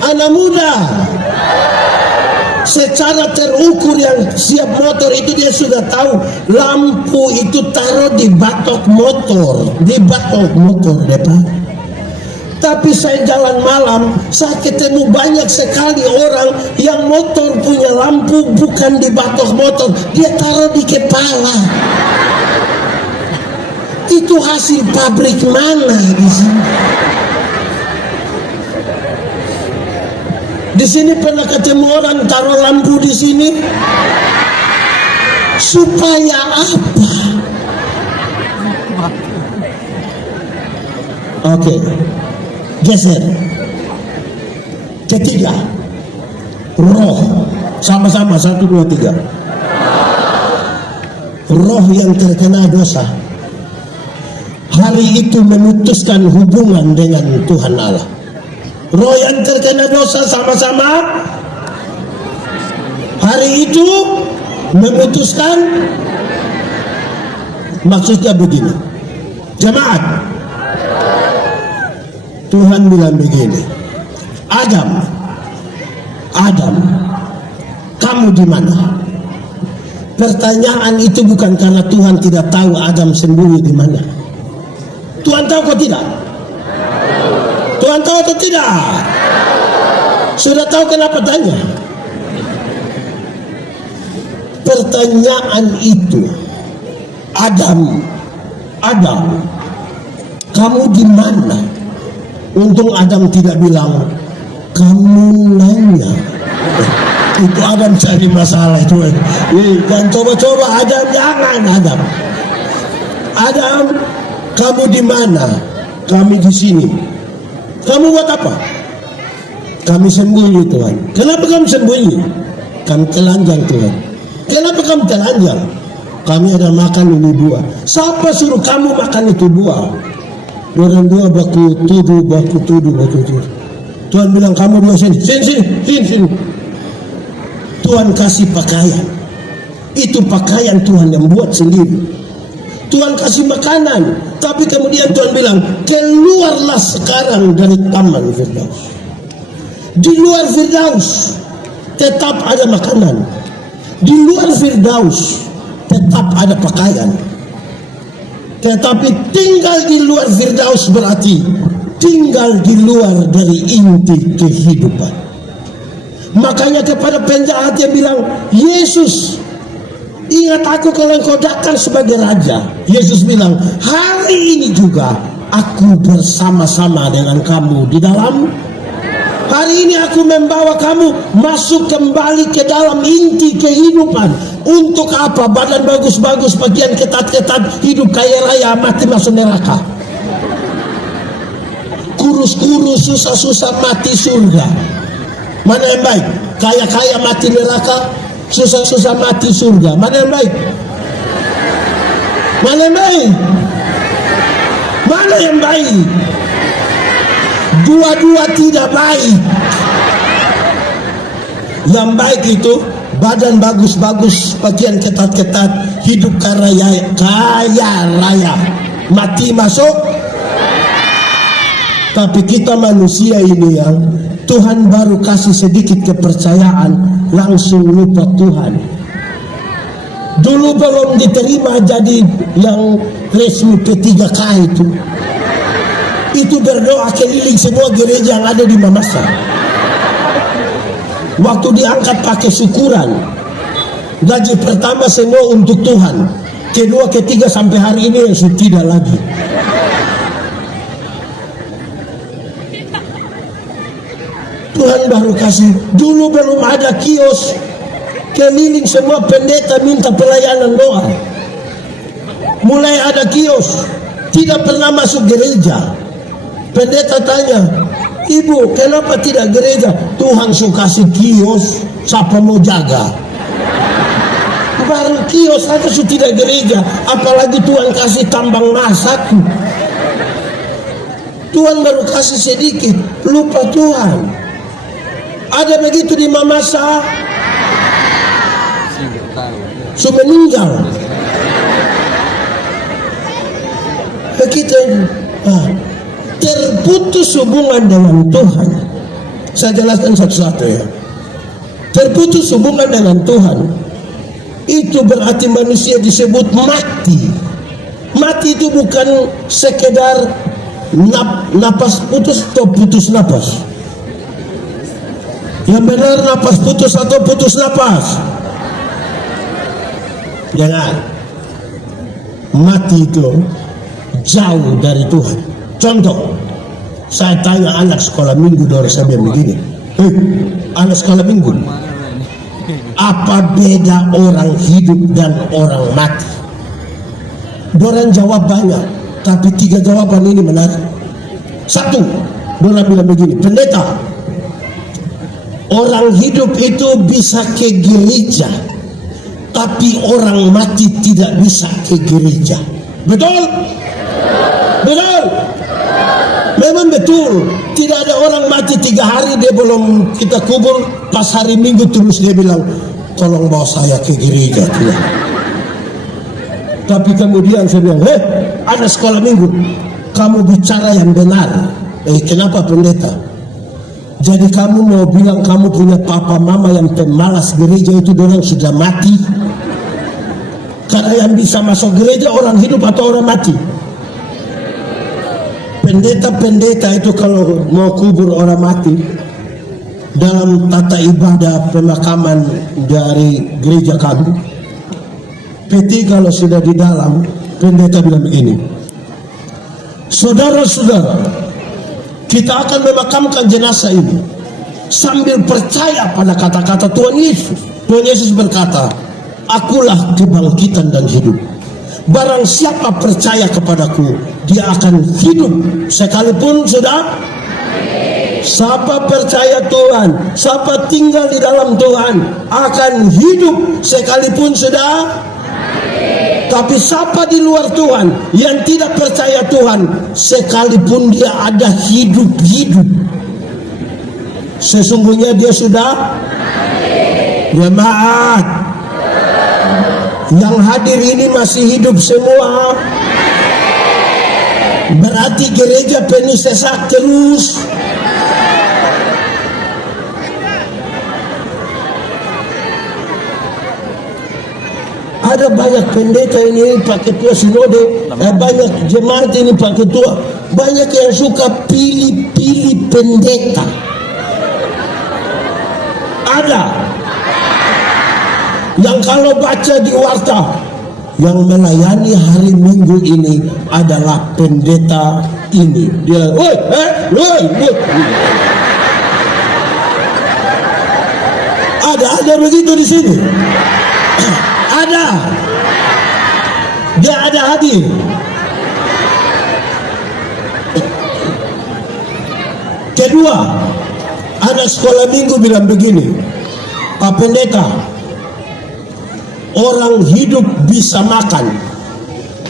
Anak muda, secara terukur yang siap motor itu dia sudah tahu lampu itu taruh di batok motor, depan. Tapi saya jalan malam, saya ketemu banyak sekali orang yang motor punya lampu bukan di batok motor, dia taruh di kepala. Itu hasil pabrik mana di sini? Di sini pernah ketemu orang taruh lampu di sini supaya apa? Oke, geser. Ketiga, roh. Sama-sama 1, 2, 3. Roh yang terkena dosa hari itu memutuskan hubungan dengan Tuhan Allah. Roh yang terkena dosa sama-sama hari itu memutuskan. Maksudnya begini, jemaat, Tuhan bilang begini, Adam, kamu di mana? Pertanyaan itu bukan karena Tuhan tidak tahu Adam sembunyi di mana. Tuhan tahu kok tidak? Tuhan tahu atau tidak? Sudah tahu kenapa tanya? Pertanyaan itu, Adam, kamu di mana? Untung Adam tidak bilang, kamu nanya. Itu Adam cari masalah itu. Dan coba-coba Adam, jangan Adam. Adam, kamu di mana? Kami di sini. Kamu buat apa? Kami sembunyi Tuhan. Kenapa kamu sembunyi? Kami telanjang Tuhan. Kenapa kamu telanjang? Kami ada makan ini buah. Siapa suruh kamu makan itu buah? Orang dua baku tuduh. Tuhan bilang kamu dua sini. Sini. Tuhan kasih pakaian. Itu pakaian Tuhan yang buat sendiri. Tuhan kasih makanan, tapi kemudian Tuhan bilang, keluarlah sekarang dari taman Firdaus. Di luar Firdaus tetap ada makanan. Di luar Firdaus tetap ada pakaian. Tetapi tinggal di luar Firdaus berarti tinggal di luar dari inti kehidupan. Makanya kepada penjahat yang bilang, Yesus, ingat aku kalau engkau datang sebagai raja. Yesus bilang, hari ini juga aku bersama-sama dengan kamu di dalam. Hari ini aku membawa kamu masuk kembali ke dalam inti kehidupan. Untuk apa? Badan bagus-bagus, pakaian ketat-ketat, hidup kaya raya, mati masuk neraka. Kurus-kurus, susah-susah, mati surga. Mana yang baik? Kaya-kaya mati neraka, susah-susah mati surga. Mana yang baik? Mana yang baik? Mana yang baik? Dua-dua tidak baik. Yang baik itu badan bagus-bagus, pakaian ketat-ketat, hidup kaya raya, mati masuk. Tapi kita manusia ini yang Tuhan baru kasih sedikit kepercayaan, langsung lupa Tuhan. Dulu belum diterima jadi yang resmi P3K itu berdoa keliling semua gereja yang ada di Mamasa. waktu diangkat pakai syukuran. Gaji pertama semua untuk Tuhan, kedua, ketiga sampai hari ini yang sudah tidak lagi. Tuhan baru kasih. Dulu belum ada kios, keliling semua pendeta minta pelayanan doa. Mulai ada kios, tidak pernah masuk gereja. Pendeta tanya, ibu kenapa tidak gereja? Tuhan suka kasih kios, siapa mau jaga? Baru kios aja sudah tidak gereja, apalagi Tuhan kasih tambang masak. Tuhan baru kasih sedikit, lupa Tuhan. Ada begitu di Mamasa, sudah meninggal. Begitu, terputus hubungan dengan Tuhan. Saya jelaskan satu-satu ya. Terputus hubungan dengan Tuhan, itu berarti manusia disebut mati. Mati itu bukan sekedar napas putus atau putus napas. Yang benar napas putus atau putus napas? Jangan. Mati itu jauh dari Tuhan. Contoh, saya tanya anak sekolah minggu, orang saya bilang begini, anak sekolah minggu, apa beda orang hidup dan orang mati? Orang jawab banyak, tapi 3 jawaban ini menarik. Satu, orang bilang begini, pendeta, orang hidup itu bisa ke gereja, tapi orang mati tidak bisa ke gereja. Betul? Betul? Memang betul. Tidak ada orang mati 3 hari dia belum kita kubur, pas hari Minggu terus dia bilang, tolong bawa saya ke gereja. Tidak. Tapi kemudian saya bilang, ada sekolah minggu, kamu bicara yang benar. Kenapa pendeta? Jadi kamu mau bilang kamu punya papa mama yang pemalas gereja itu orang sudah mati? Karena yang bisa masuk gereja orang hidup atau orang mati? Pendeta-pendeta itu kalau mau kubur orang mati, dalam tata ibadah pemakaman dari gereja kami, peti kalau sudah di dalam, pendeta bilang begini, saudara-saudara, kita akan memakamkan jenazah ini sambil percaya pada kata-kata Tuhan Yesus. Tuhan Yesus berkata, akulah kebangkitan dan hidup. Barang siapa percaya kepadaku, dia akan hidup sekalipun sudah. Siapa percaya Tuhan, siapa tinggal di dalam Tuhan, akan hidup sekalipun sudah. Tapi siapa di luar Tuhan, yang tidak percaya Tuhan, sekalipun dia ada hidup-hidup, sesungguhnya dia sudah. Jemaat yang hadir ini masih hidup semua, berarti gereja penuh sesak terus. Ada banyak pendeta ini pakai tua sinode, banyak jemaat ini pakai tua, banyak yang suka pilih-pilih pendeta. Ada yang kalau baca di warta, yang melayani hari Minggu ini adalah pendeta ini. Dia, woi. Ada begitu di sini. Ada, dia ada hadir. Kedua, ada sekolah minggu bilang begini, Pak Pendeta, orang hidup bisa makan,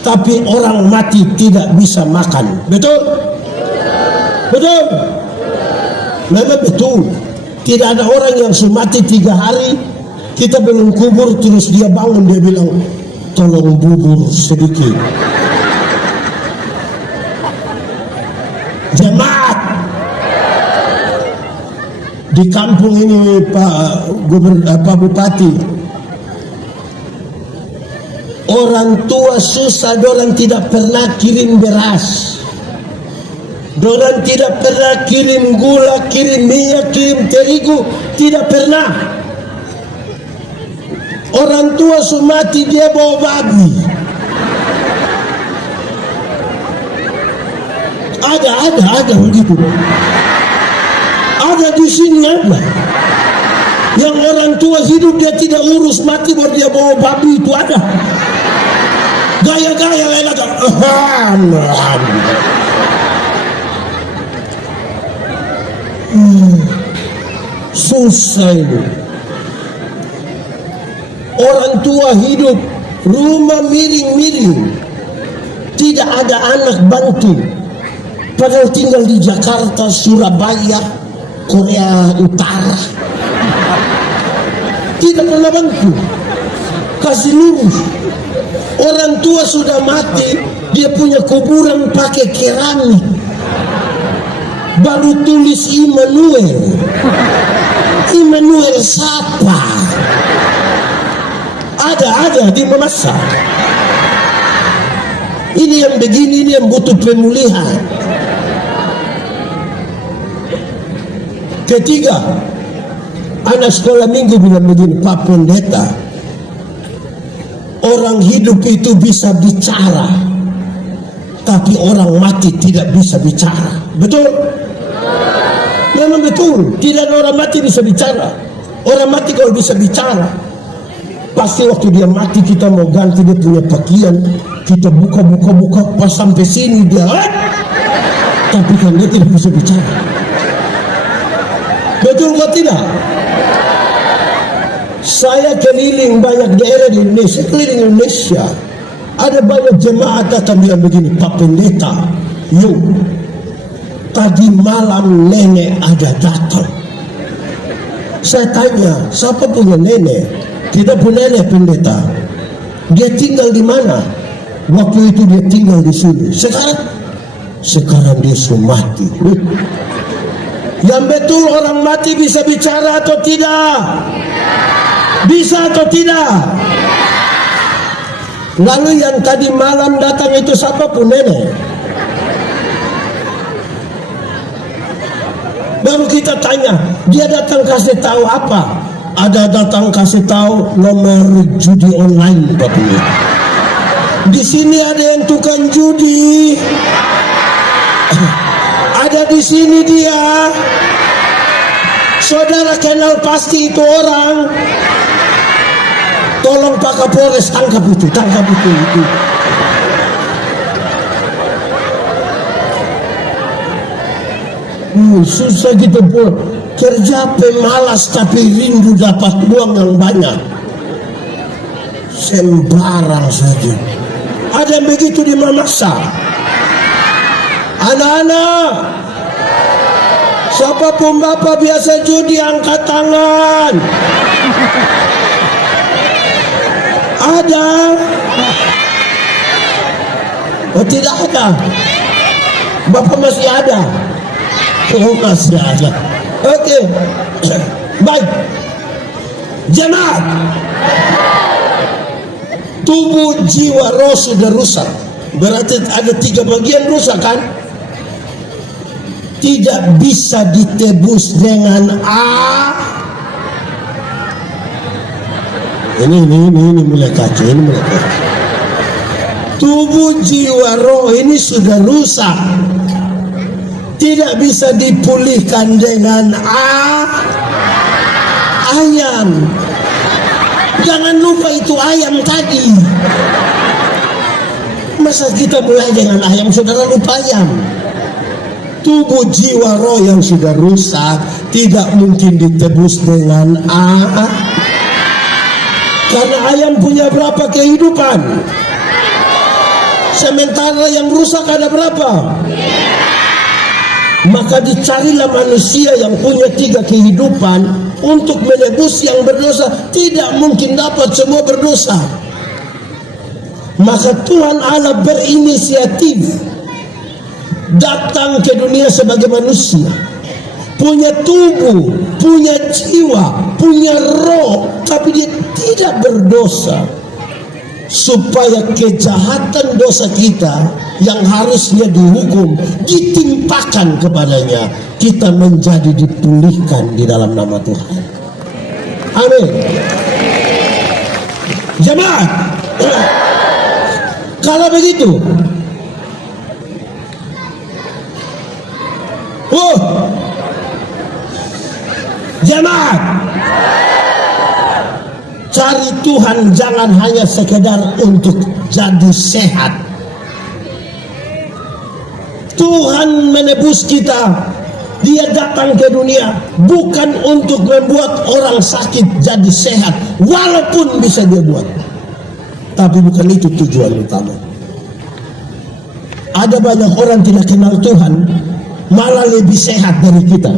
tapi orang mati tidak bisa makan. Betul? Betul? Memang betul. Tidak ada orang yang mati 3 hari, kita belum kubur terus dia bangun, dia bilang tolong bubur sedikit. Jemaat di kampung ini Pak Bupati, orang tua susah, orang tidak pernah kirim beras, Dorang tidak pernah kirim gula, kirim minyak, kirim terigu, tidak pernah. Orang tua mati dia bawa babi. Ada begitu. Ada di sini ada. Yang orang tua hidup dia tidak urus, mati baru dia bawa babi, itu ada. Gaya-gaya lain aja. Susah itu. Orang tua hidup, rumah miring-miring, tidak ada anak bantu. Padahal tinggal di Jakarta, Surabaya, Korea Utara, tidak pernah bantu, kasih lurus. Orang tua sudah mati, dia punya kuburan pakai keramik, baru tulis Immanuel siapa? Ada di Makassar. Ini yang begini, ini yang butuh pemulihan. Ketiga, anak sekolah minggu bilang begini, Pak Pendeta, orang hidup itu bisa bicara, tapi orang mati tidak bisa bicara. Betul? Memang betul, tidak ada orang mati bisa bicara. Orang mati kalau bisa bicara, pasti waktu dia mati kita mau ganti dia punya pakaian, kita buka, pas sampai sini dia, tapi kan dia tidak bisa bicara. Betul atau tidak? Saya keliling banyak daerah di Indonesia, keliling Indonesia, ada banyak jemaat datang bilang begini, Pak Pendeta, yuk, tadi malam nenek ada datang. Saya tanya, siapa punya nenek? Kita punya nenek Pendeta. Dia tinggal di mana? Waktu itu dia tinggal di sini. Sekarang dia sudah mati. Yang betul orang mati bisa bicara atau tidak? Bisa atau tidak? Lalu yang tadi malam datang itu siapa pun nenek? Baru kita tanya, dia datang kasih tahu apa? Ada datang kasih tahu nomor judi online, Pak Pendeta. Di sini ada yang tukang judi. Ada di sini dia. Saudara kenal pasti itu orang. Tolong Pak Kapolres tangkap itu. Susah gitu pun. Kerja pemalas tapi rindu dapat uang yang banyak. Sembarang saja. Ada yang begitu di Makassar. Anak-anak, siapapun bapak biasa judi angkat tangan. Ada? Oh tidak ada. Bapak masih ada. Oh masih ada. Oke, baik. Jemaat, tubuh, jiwa, roh sudah rusak. Berarti ada 3 bagian rusak kan? Tidak bisa ditebus dengan ini mulai kacau, ini mulai kacau. Tubuh, jiwa, roh ini sudah rusak. Tidak bisa dipulihkan dengan ayam. Jangan lupa itu ayam tadi. Masa kita mulai dengan ayam, saudara lupa ayam? Tubuh, jiwa, roh yang sudah rusak tidak mungkin ditebus dengan karena ayam punya berapa kehidupan? Sementara yang rusak ada berapa? Maka dicarilah manusia yang punya 3 kehidupan untuk menebus yang berdosa. Tidak mungkin dapat semua berdosa. Maka Tuhan Allah berinisiatif datang ke dunia sebagai manusia, punya tubuh, punya jiwa, punya roh, tapi dia tidak berdosa. supaya kejahatan dosa kita yang harusnya dihukum ditimpakan kepadanya, kita menjadi dipulihkan di dalam nama Tuhan. Amin. Jemaat, kalau begitu, jemaat, cari Tuhan jangan hanya sekedar untuk jadi sehat. Tuhan menebus kita, Dia datang ke dunia bukan untuk membuat orang sakit jadi sehat, walaupun bisa dia buat, tapi bukan itu tujuan utama. Ada banyak orang tidak kenal Tuhan, malah lebih sehat dari kita.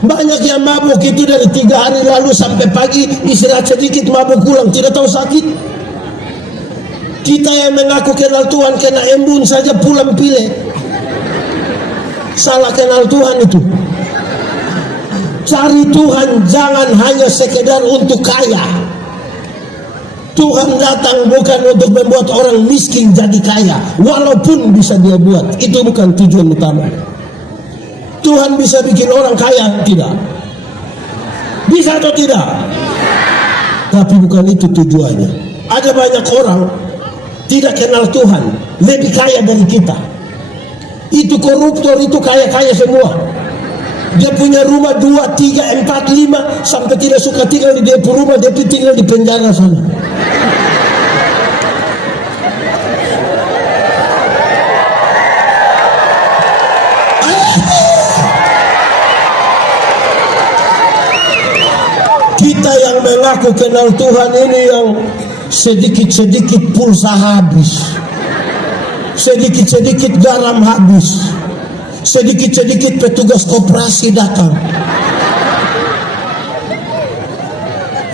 Banyak yang mabuk itu dari 3 hari lalu sampai pagi, istirahat sedikit mabuk pulang, tidak tahu sakit. Kita yang mengaku kenal Tuhan kena embun saja pulang pilek. Salah kenal Tuhan itu. Cari Tuhan jangan hanya sekedar untuk kaya. Tuhan datang bukan untuk membuat orang miskin jadi kaya, walaupun bisa dia buat. Itu bukan tujuan utama. Tuhan bisa bikin orang kaya, tidak? Bisa atau tidak? Tapi bukan itu tujuannya. Ada banyak orang tidak kenal Tuhan, lebih kaya dari kita. Itu koruptor, itu kaya-kaya semua. Dia punya rumah 2, 3, 4, 5, sampai tidak suka tinggal di dia rumah, dia tinggal di penjara sana. Kita yang mengaku kenal Tuhan ini yang sedikit-sedikit pulsa habis, sedikit-sedikit garam habis, sedikit-sedikit petugas koperasi datang.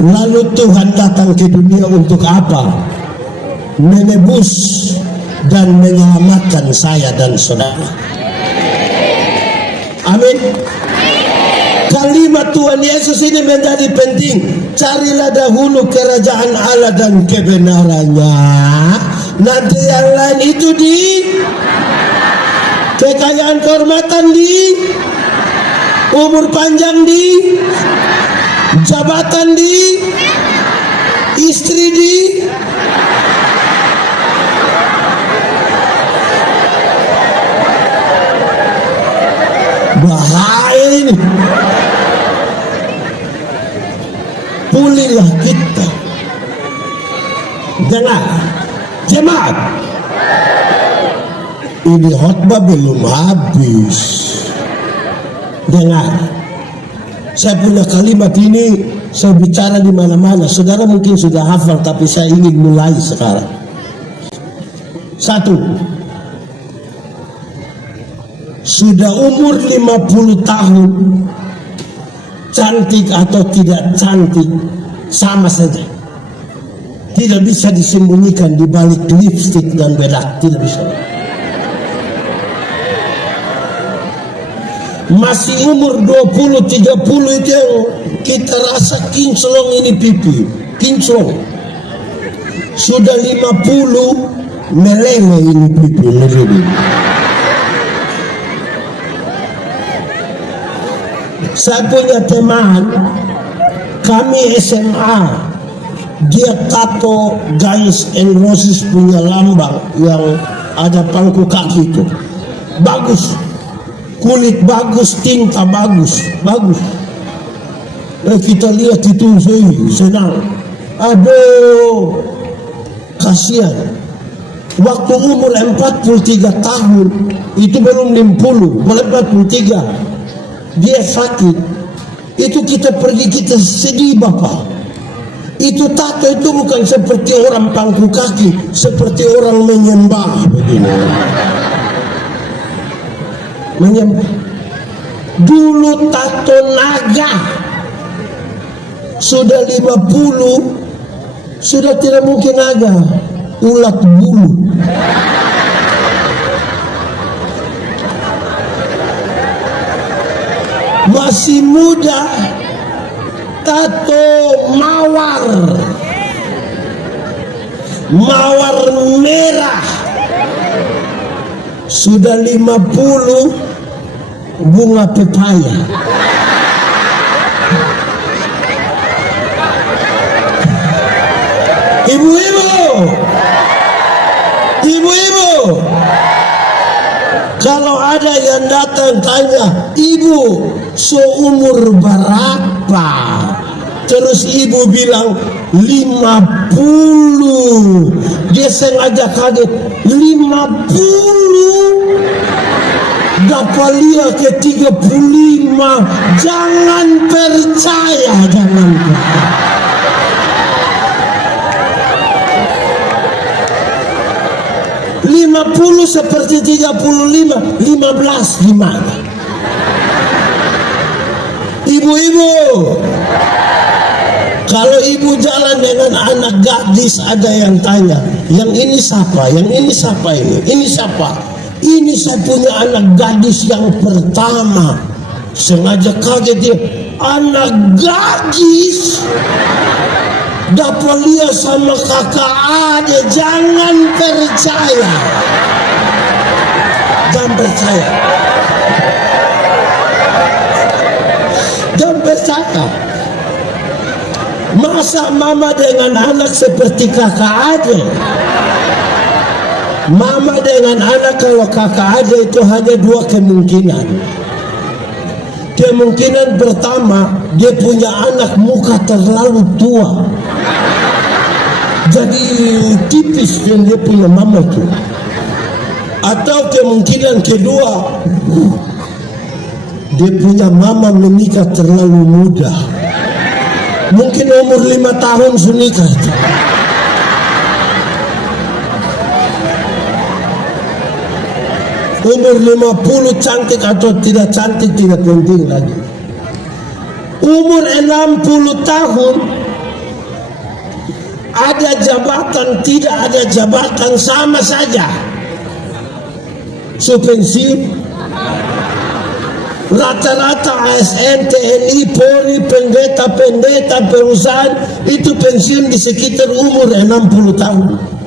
Lalu Tuhan datang ke dunia untuk apa? Menebus dan menyelamatkan saya dan saudara. Amin. Kalimat Tuhan Yesus ini menjadi penting. Carilah dahulu kerajaan Allah dan kebenarannya, nanti yang lain itu di kekayaan, kehormatan di, umur panjang di, jabatan di, istri di, bahaya ini. Pulihlah kita. Dengar, jemaat, ini khotbah belum habis. Dengar, saya punya kalimat ini, saya bicara di mana-mana. Saudara mungkin sudah hafal, tapi saya ingin mulai sekarang. 1. Sudah umur 50 tahun, cantik atau tidak cantik sama saja. Tidak bisa disembunyikan di balik lipstik dan bedak, tidak bisa. Masih umur 20, 30 itu yang kita rasa kinclong ini pipi, kinclong. Sudah 50 meleleh ini pipi, meleleh. Saya punya teman, kami SMA, dia tato Guns N' Roses punya lambang yang ada pangku kaki itu. Bagus, kulit bagus, tinta bagus, bagus. Kita lihat itu, senang. Aduh, kasihan. Waktu umur 43 tahun, itu belum 50, boleh 43. Dia sakit, itu kita pergi, kita sedih Bapak. Itu tato itu bukan seperti orang pangku kaki, seperti orang menyembah begini. Menyembah. Dulu tato naga, sudah 50, sudah tidak mungkin naga, ulat bulu. Masih muda, tato mawar. mawar merah. Sudah 50 bunga pepaya. Ibu-ibu, kalau ada yang datang tanya, ibu seumur berapa? Terus ibu bilang 50. Dia sengaja kaget. 50? Dapat lihat ke 35. Jangan percaya, jangan percaya. 50 seperti 35, 15 gimana? Ibu-ibu, kalau ibu jalan dengan anak gadis, ada yang tanya, yang ini siapa? Yang ini siapa ini? Ini siapa? Ini saya punya anak gadis yang pertama. Sengaja kaget dia, anak gadis dapat lihat sama kakak adik. Jangan percaya, jangan percaya, jangan percaya. Masa mama dengan anak seperti kakak adik? Mama dengan anak kalau kakak adik itu hanya dua kemungkinan. Kemungkinan pertama, dia punya anak muka terlalu tua, jadi tipis yang dia punya mama itu. Atau kemungkinan kedua, dia punya mama menikah terlalu muda. Mungkin umur 5 tahun sudah nikah. Umur 50 cantik atau tidak cantik tidak penting lagi. Umur 60 tahun ada jabatan, tidak ada jabatan, sama saja. So pensiun. Rata-rata ASN, TNI, Polri, pendeta perusahaan itu pensiun di sekitar umur 60 tahun.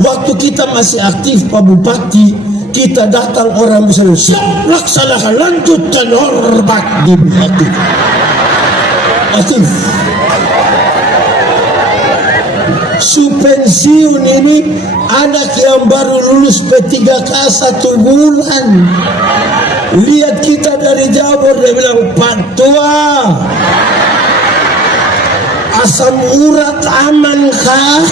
Waktu kita masih aktif Pak Bupati, kita datang orang bisa laksanakan lanjutkan hormat di Bupati. Aktif. Pensiun ini anak yang baru lulus P3K 1 bulan. Lihat kita dari Jawa, dia bilang, Pak Tua, asam urat aman kah?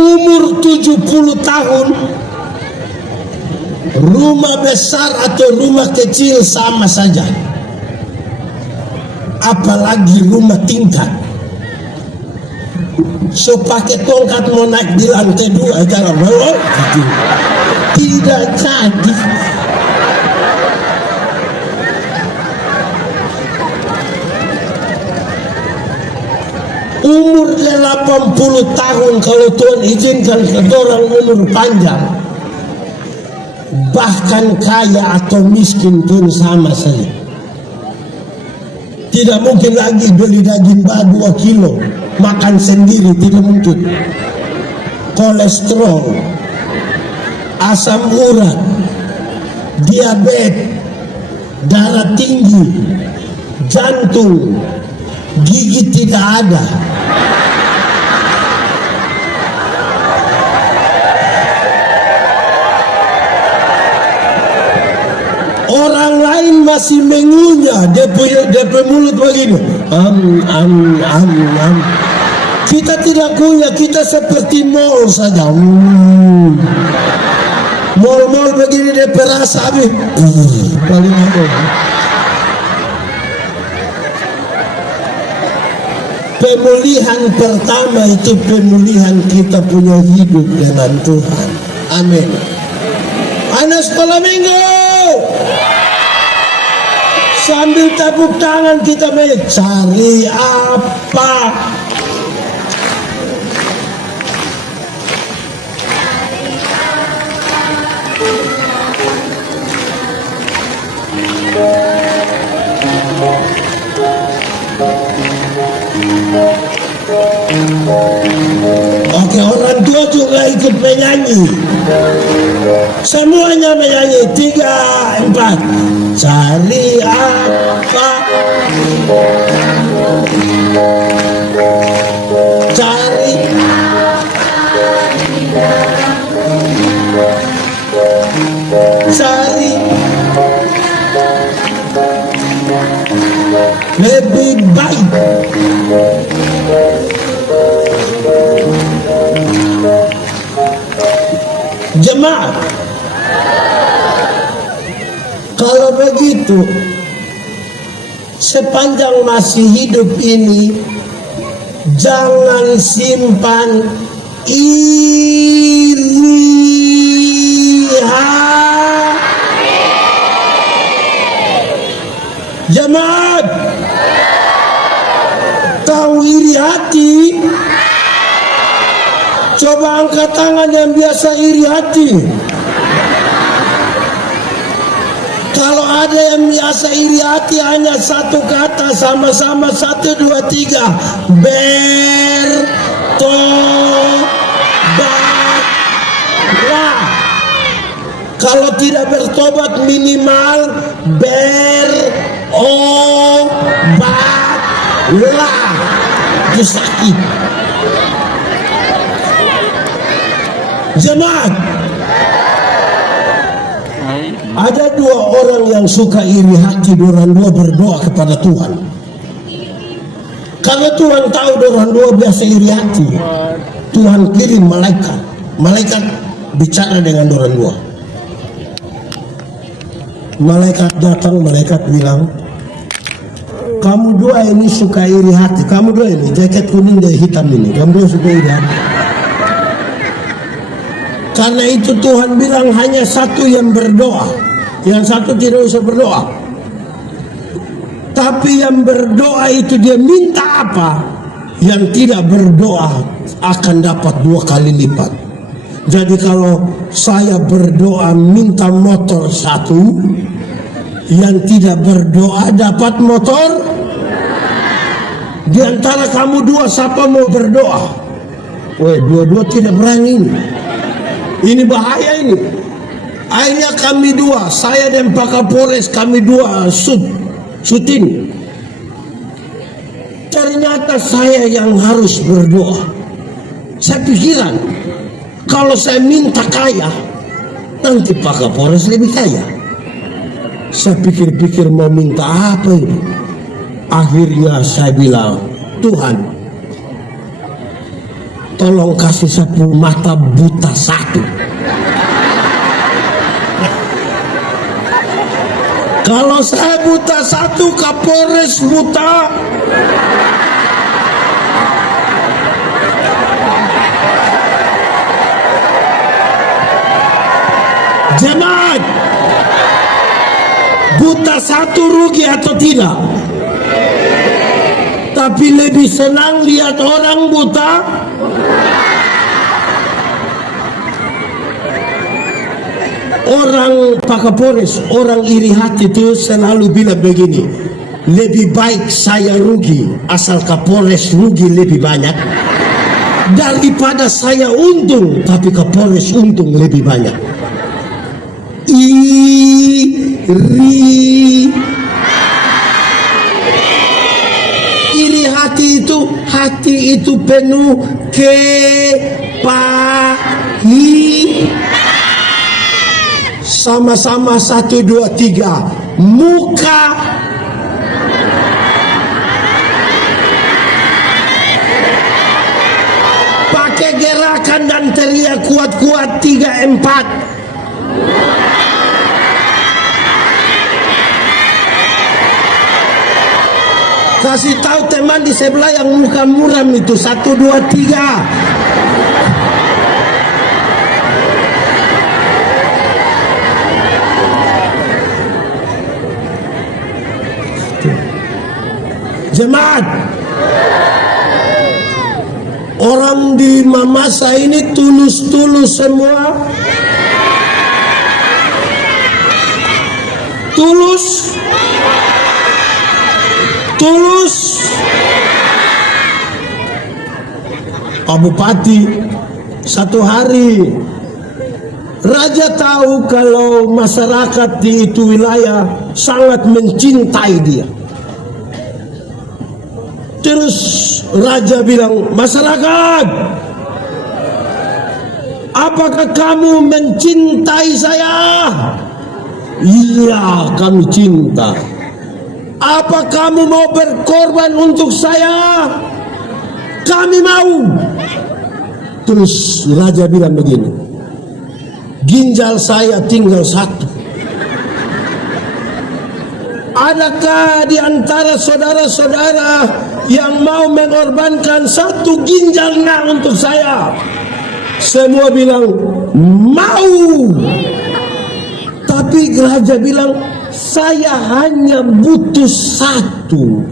Umur 70 tahun, rumah besar atau rumah kecil sama saja. Apalagi rumah tingkat. So pakai tongkat mau naik di lantai 2 jangan mau gitu. Tidak jadi. Umur 80 tahun kalau Tuhan izinkan orang umur panjang, bahkan kaya atau miskin pun sama saja. Tidak mungkin lagi beli daging 2 kilo makan sendiri, tidak mungkin. Kolesterol, asam urat, diabetes, darah tinggi, jantung, gigi tidak ada. Orang lain masih mengunyah, dia punya mulut begini. Kita tidak kunyah, kita seperti mall saja. Mall begini dia perasa habis. Paling apa? Pemulihan pertama itu pemulihan kita punya hidup dengan Tuhan. Amin. Anak sekolah minggu, sambil tepuk tangan kita mencari apa? ikut menyanyi. Semuanya menyanyi 3, 4. Cari apa? Cari lebih baik. Jemaat, kalau begitu sepanjang masih hidup ini jangan simpan iri hati. Jemaat, tahu iri hati? Coba angkat tangan yang biasa iri hati. Kalau ada yang biasa iri hati hanya satu kata, sama-sama 1, 2, 3. Bertobatlah. Kalau tidak bertobat minimal berobatlah. Itu sakit. Jemaat, ada 2 orang yang suka iri hati. Dorang 2 berdoa kepada Tuhan. Karena Tuhan tahu dorang 2 biasa iri hati, Tuhan kirim malaikat. Malaikat bicara dengan dorang 2. Malaikat datang, malaikat bilang, kamu 2 ini suka iri hati. Kamu 2 ini, jaket kuning dan hitam ini, kamu 2 suka iri hati. Karena itu Tuhan bilang hanya 1 yang berdoa, yang 1 tidak usah berdoa. Tapi yang berdoa itu dia minta apa, yang tidak berdoa akan dapat 2 kali lipat. Jadi kalau saya berdoa minta motor 1, yang tidak berdoa dapat motor. Di antara kamu 2 siapa mau berdoa? Weh, 2 tidak berani. Ini bahaya ini. Akhirnya kami 2, saya dan Pak Kapolres, kami 2 syuting. Ternyata saya yang harus berdoa. Saya pikiran, kalau saya minta kaya, nanti Pak Kapolres lebih kaya. Saya pikir-pikir mau minta apa ini. Akhirnya saya bilang, Tuhan, tolong kasih saya mata buta 1. Kalau saya buta 1, Kapolres buta. Jemaat, buta 1 rugi atau tidak? Tapi lebih senang lihat orang buta. Orang Pak Kapolres, orang iri hati itu selalu bilang begini, lebih baik saya rugi asal Kapolres rugi lebih banyak daripada saya untung tapi Kapolres untung lebih banyak. Iri hati itu penuh kepahitan. Sama-sama 1, 2, 3. Muka pakai gerakan dan teriak kuat-kuat 3, 4. Kasih tahu teman di sebelah yang muka muram itu 1, 2, 3. Jemaat, orang di Mamasa ini tulus-tulus semua. Tulus. Pak Bupati, Satu hari raja tahu kalau masyarakat di itu wilayah sangat mencintai dia. Terus raja bilang, masyarakat, apakah kamu mencintai saya? Iya, kami cinta. Apa kamu mau berkorban untuk saya? Kami mau. Terus raja bilang begini, ginjal saya tinggal satu. Adakah di antara saudara-saudara yang mau mengorbankan satu ginjalnya untuk saya? Semua bilang mau. Tapi raja bilang, saya hanya butuh satu.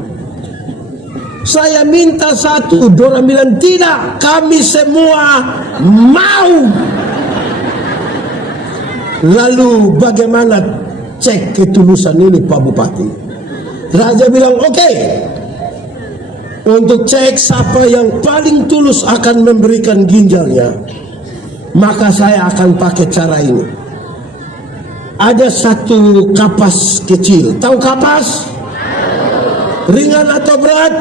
Saya minta satu. Dorang bilang tidak, kami semua mau. Lalu bagaimana cek ketulusan ini Pak Bupati? Raja bilang oke. Untuk cek siapa yang paling tulus akan memberikan ginjalnya, maka saya akan pakai cara ini. Ada satu kapas kecil. Tahu kapas? Ringan atau berat?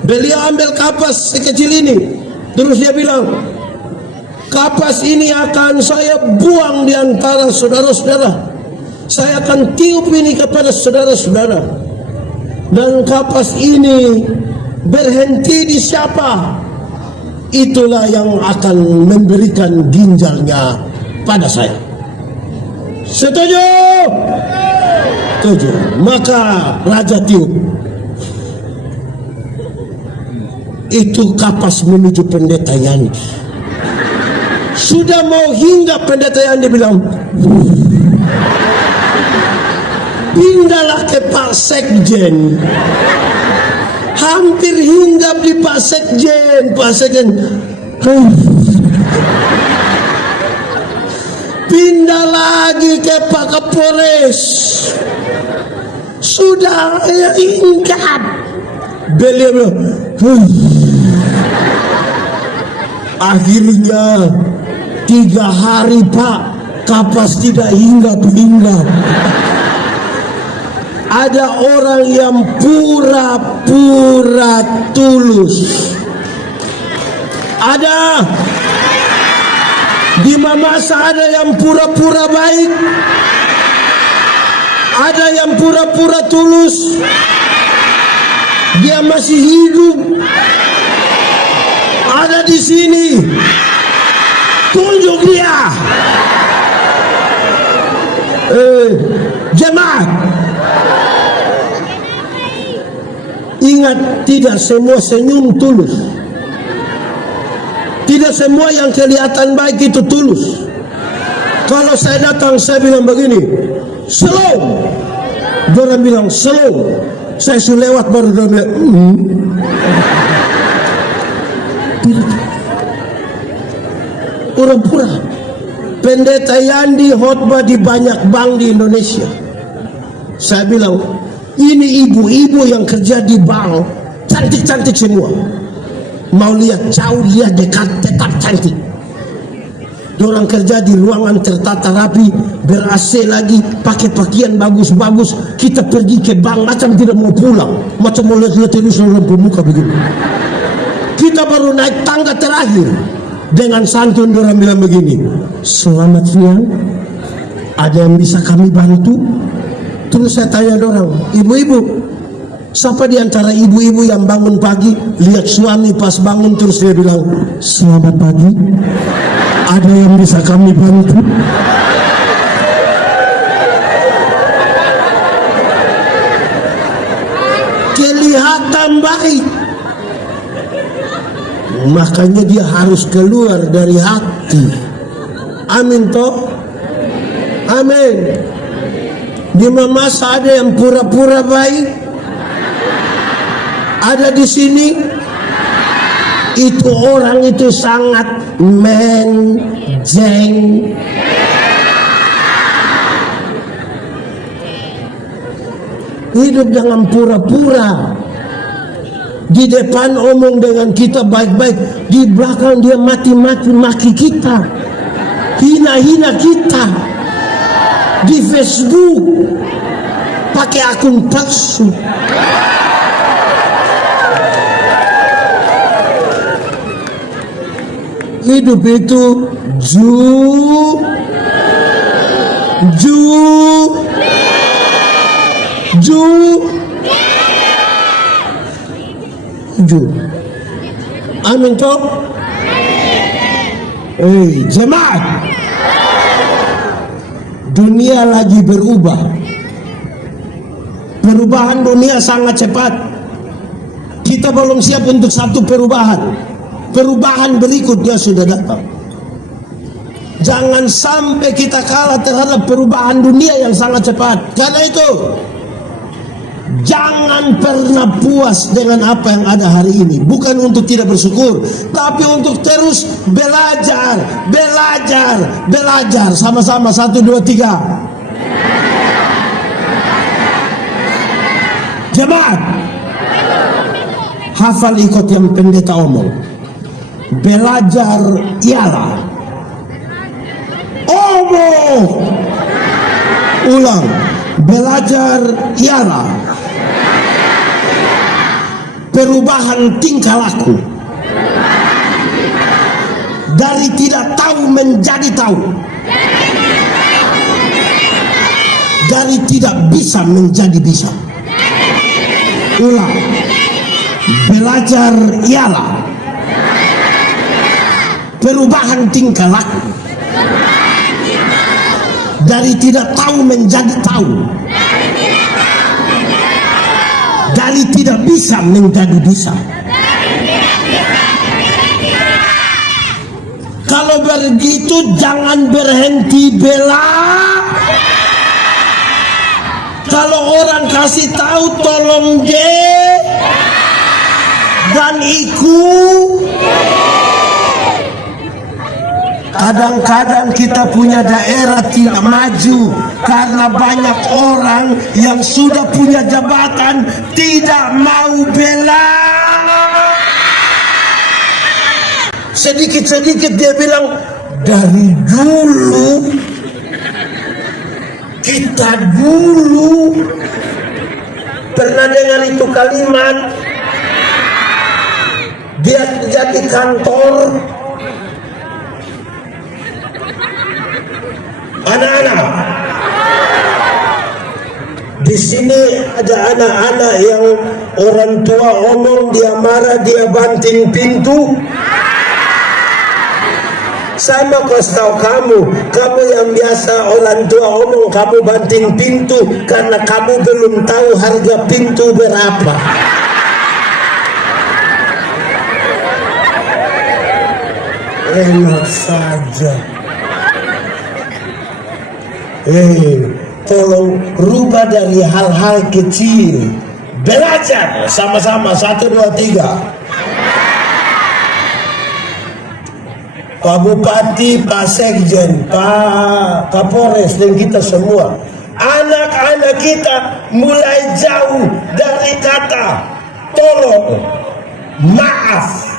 Beliau ambil kapas sekecil ini. Terus dia bilang, kapas ini akan saya buang di antara saudara-saudara. Saya akan tiup ini kepada saudara-saudara. Dan kapas ini berhenti di siapa? Itulah yang akan memberikan ginjalnya pada saya. Setuju? Setuju. Maka raja tiup. Itu kapas menuju pendeta Yandi. Sudah mau hingga pendeta Yandi bilang, pindahlah ke Pak Sekjen. Hampir hinggap di Pak Sekjen. Pak Sekjen, pindah lagi ke Pak Kapolres. Sudah hinggap. Beliau bilang, akhirnya 3 hari Pak, kapas tidak hinggap-hinggap. Ada orang yang pura-pura tulus. Ada di Mamasa, ada yang pura-pura baik, ada yang pura-pura tulus. Dia masih hidup. Ada di sini. Tunjuk dia. Jemaat, ingat, tidak semua senyum tulus. Tidak semua yang kelihatan baik itu tulus. Kalau saya datang, saya bilang begini, shalom. Orang bilang shalom. Saya sudah lewat baru dia bilang pura-pura. Pendeta Yandi khotbah di banyak bank di Indonesia. Saya bilang, ini ibu-ibu yang kerja di bank, cantik-cantik semua. Mau lihat jauh, lihat dekat, tetap cantik. Orang kerja di ruangan tertata rapi, ber-AC lagi, pakai pakaian bagus-bagus. Kita pergi ke bank macam tidak mau pulang, macam mau lihat terus orang pemuka begini. Kita baru naik tangga terakhir. Dengan santun orang bilang begini, selamat siang, ada yang bisa kami bantu? Terus saya tanya orang, ibu-ibu, siapa di antara ibu-ibu yang bangun pagi lihat suami pas bangun terus dia bilang, selamat pagi, ada yang bisa kami bantu? Kelihatan baik, makanya dia harus keluar dari hati. Amin toh? Amin. Di Mamasa ada yang pura-pura baik, ada di sini. Itu orang itu sangat menjeng. Hidup dengan pura-pura. Di depan omong dengan kita baik-baik, di belakang dia mati-mati maki kita, hina-hina kita di Facebook pakai akun palsu. Hidup itu ju. Amin toh? Jemaat, dunia lagi berubah. Perubahan dunia sangat cepat. Kita belum siap untuk satu perubahan. Perubahan berikutnya sudah datang. Jangan sampai kita kalah terhadap perubahan dunia yang sangat cepat. Karena itu, jangan pernah puas dengan apa yang ada hari ini. Bukan untuk tidak bersyukur, tapi untuk terus belajar. Sama-sama, 1, 2, 3. Jemaat, hafal ikut yang pendeta omong. Belajar ialah ulang. Belajar ialah perubahan tingkah laku. Dari tidak tahu menjadi tahu. Dari tidak bisa menjadi bisa. Ulang. Belajar ialah perubahan tingkah laku. Dari tidak tahu menjadi tahu. Dari tidak bisa menjadi bisa. Kalau begitu jangan berhenti bela. Kalau orang kasih tahu tolong deh dan ikut. Kadang-kadang kita punya daerah tidak maju karena banyak orang yang sudah punya jabatan tidak mau bela. Sedikit-sedikit dia bilang, dari dulu, kita dulu. Pernah dengar itu kalimat? Dia jadi kantor. Anak-anak, di sini ada anak-anak yang orang tua omong, dia marah, dia banting pintu. Sama kasih tahu kamu yang biasa orang tua omong, kamu banting pintu karena kamu belum tahu harga pintu berapa. Enak saja. Tolong rubah dari hal-hal kecil. Belajar sama-sama, 1, 2, 3. Pak Bupati, Pak Sekjen, Pak Kapolres, dan kita semua. Anak-anak kita mulai jauh dari kata tolong, maaf,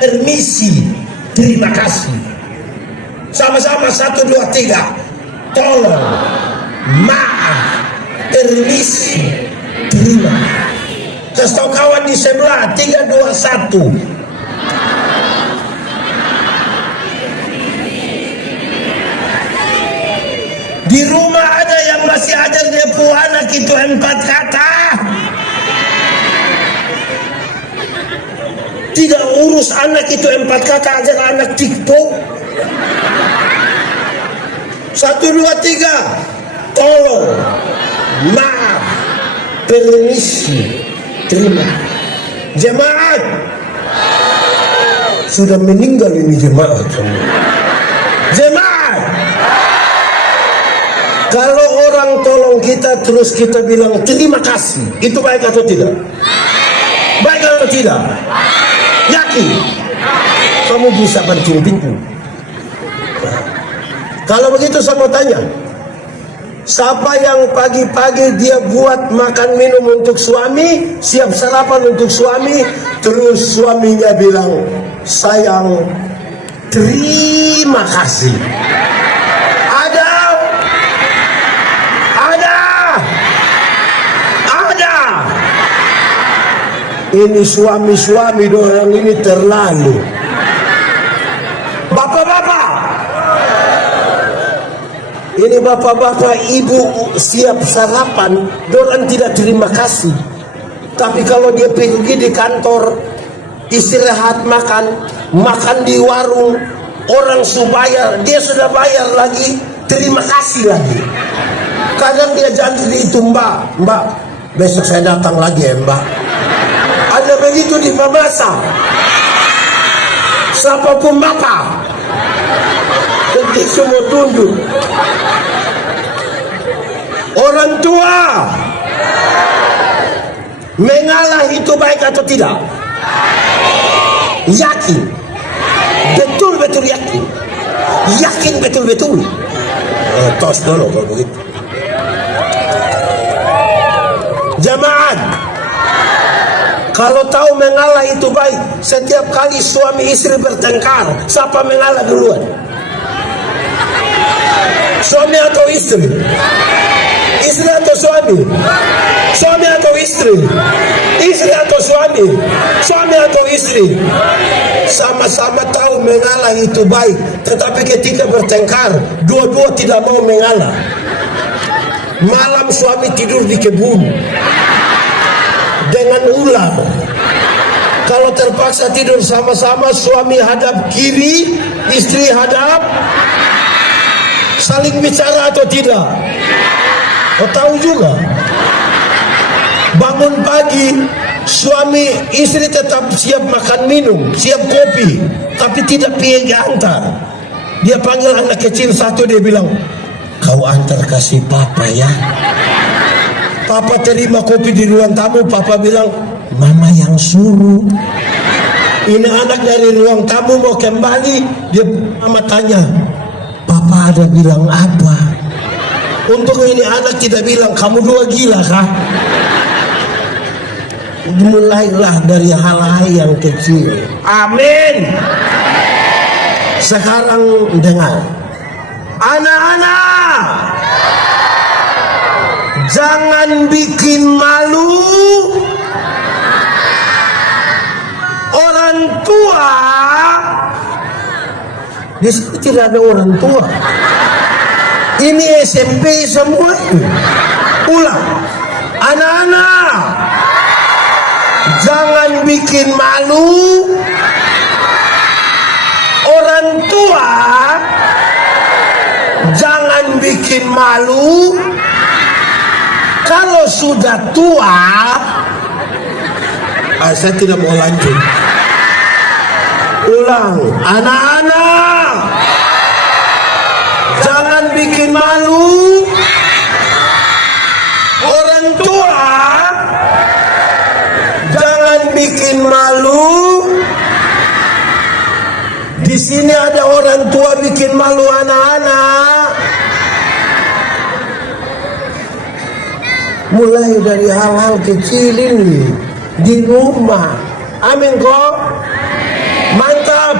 permisi, terima kasih. Sama-sama, 1, 2, 3. Tolong, maaf, permisi, terima. Kasih tahu kawan di sebelah, 3, 2, 1. Di rumah ada yang masih ajar dia punya anak itu 4 kata. Tidak urus anak itu 4 kata, ajar anak TikTok. 1, 2, 3. Tolong, maaf, permisi, terima. Jemaat, sudah meninggal ini jemaat. Jemaat, kalau orang tolong kita terus kita bilang terima kasih, itu baik atau tidak? Baik atau tidak? Yakin? Kamu bisa banting pintu. Kalau begitu saya mau tanya, Siapa yang pagi-pagi dia buat makan minum untuk suami, siap sarapan untuk suami, terus suaminya bilang, sayang, terima kasih. Ada. Ini suami-suami dorang ini terlalu. Bapak-bapak, ini bapak-bapak ibu siap sarapan, dorang tidak terima kasih. Tapi kalau dia pergi di kantor, istirahat makan di warung, orang bayar, dia sudah bayar lagi, terima kasih lagi. Kadang dia janji itu, mbak, besok saya datang lagi ya mbak. Ada begitu di masa. Siapapun bapak, nanti semua tunduk. Orang tua mengalah itu baik atau tidak? Yakin, betul-betul yakin, betul-betul. Tos dulu kalau begitu. Jamaat, kalau tahu mengalah itu baik, setiap kali suami istri bertengkar, siapa mengalah duluan? Suami atau istri? Istri atau suami? Suami atau istri? Istri atau suami? Suami atau istri? Sama-sama tahu mengalah itu baik, tetapi ketika bertengkar, dua-dua tidak mau mengalah. Malam suami tidur di kebun dengan ular. Kalau terpaksa tidur sama-sama, suami hadap kiri, istri hadap, saling bicara atau tidak? Oh, tahu juga. Bangun pagi, suami istri tetap siap makan minum, siap kopi, tapi tidak pergi antar. Dia panggil anak kecil satu, dia bilang, kau antar kasih papa ya. Papa terima kopi di ruang tamu, papa bilang, mama yang suruh. Ini anak dari ruang tamu mau kembali, dia mama tanya, papa ada bilang apa? Untuk ini anak tidak bilang, kamu dua gila kah? Mulailah dari hal-hal yang kecil. Amin. Sekarang dengar, anak-anak, jangan bikin malu orang tua. Di sini tidak ada orang tua. Ini SMP semua. Ulang, anak-anak, jangan bikin malu orang tua. Jangan bikin malu kalau sudah tua. Saya tidak mau lanjut. Ulang, anak-anak, jangan bikin malu orang tua. Jangan bikin malu. Di sini ada orang tua bikin malu anak-anak. Mulai dari hal-hal kecil ini di rumah. Amin kok. Mantap.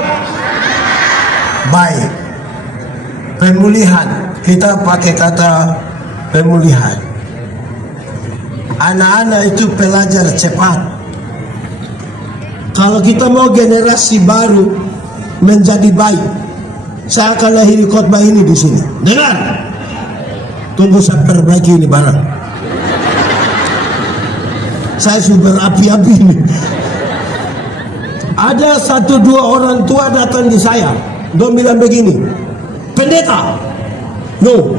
Baik. Pemulihan. Kita pakai kata pemulihan. Anak-anak itu pelajar cepat. Kalau kita mau generasi baru menjadi baik, saya akan lahiri khotbah ini di sini. Dengar. Tunggu saya perbaiki ini barang. Saya sudah api-api ini. Ada 1-2 orang tua datang di saya, dia bilang begini, pendeta, no,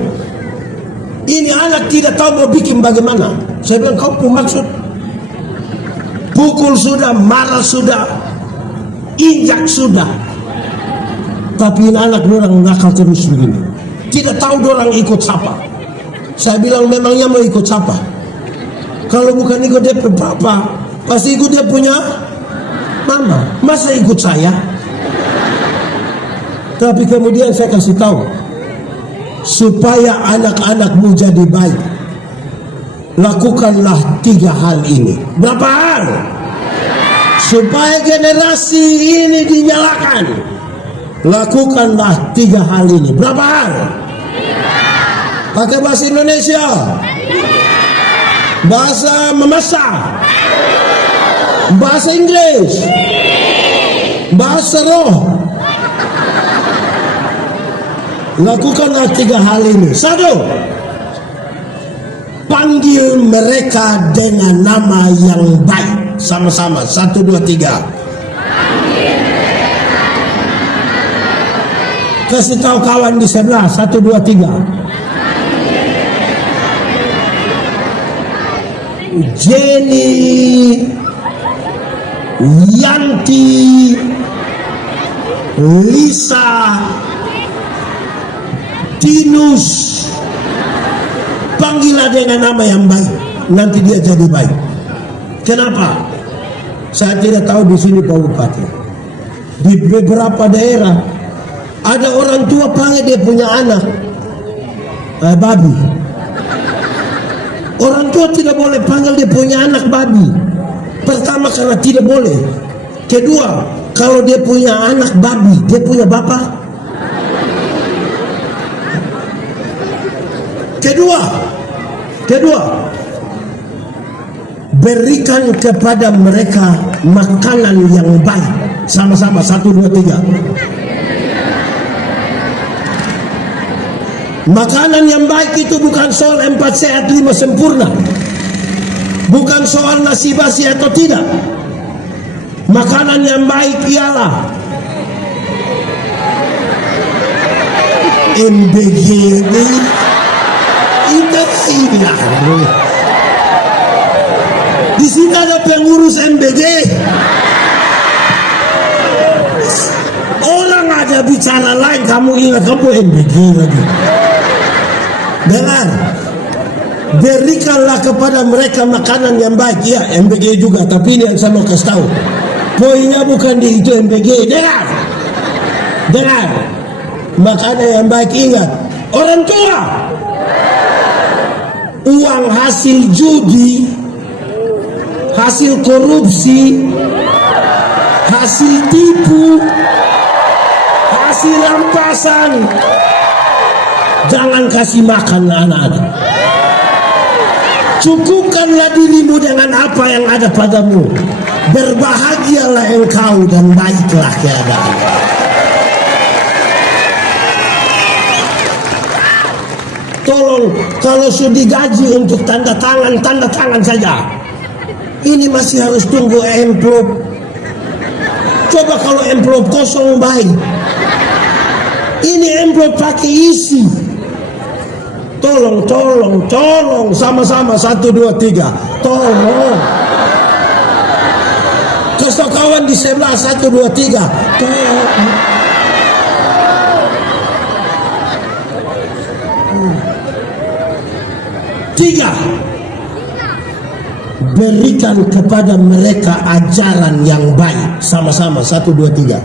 ini anak tidak tahu mau bikin bagaimana. Saya bilang, kau pun maksud pukul sudah, marah sudah, injak sudah, tapi ini anak orang nakal terus begini, tidak tahu orang ikut siapa. Saya bilang, memangnya mau ikut siapa? Kalau bukan ikut dia papa, pasti ikut dia punya mama. Masa ikut saya? Tapi kemudian saya kasih tahu, supaya anak-anakmu jadi baik, lakukanlah 3 hal ini. Berapa hal? Supaya generasi ini dinyalakan, lakukanlah 3 hal ini. Berapa hal? Pakai bahasa Indonesia, bahasa memasak, bahasa Inggris, bahasa roh. Lakukanlah 3 hal ini. 1, panggil mereka dengan nama yang baik. Sama-sama, 1, 2, 3. Kasih tahu kawan di sebelah, 1, 2, 3. Jenny, Yanti, Lisa, Tinus, panggillah dengan nama yang baik, nanti dia jadi baik. Kenapa? Saya tidak tahu di sini Pak Bupati. Di beberapa daerah ada orang tua panggil dia punya anak babi. Orang tua tidak boleh panggil dia punya anak babi. Pertama karena tidak boleh. Kedua, kalau dia punya anak babi, dia punya bapak. Kedua, berikan kepada mereka makanan yang baik. Sama-sama, 1, 2, 3. Makanan yang baik itu bukan soal 4 sehat 5 sempurna, bukan soal nasi basi atau tidak. Makanan yang baik ialah MBG ini. Di sini ada pengurus MBG. Orang aja bicara lain, kamu ingat kamu MBG lagi. Dengar, berikanlah kepada mereka makanan yang baik. Ya, MBG juga, tapi ini yang saya mau kasih tahu. Poinnya bukan di itu MBG. Dengar, makanan yang baik. Ingat, orang tua, uang hasil judi, hasil korupsi, hasil tipu, hasil rampasan, jangan kasih makan anak-anak. Cukupkanlah dirimu dengan apa yang ada padamu. Berbahagialah engkau dan baiklah keadaan. Tolong, kalau sudah digaji untuk tanda tangan saja. Ini masih harus tunggu amplop. Coba kalau amplop kosong baik. Ini amplop pakai isi. Tolong, sama-sama, 1, 2, 3. Tolong. Kasih kawan di sebelah, 1, 2, 3. Tolong. Tiga, berikan kepada mereka ajaran yang baik. Sama-sama, 1, 2, 3.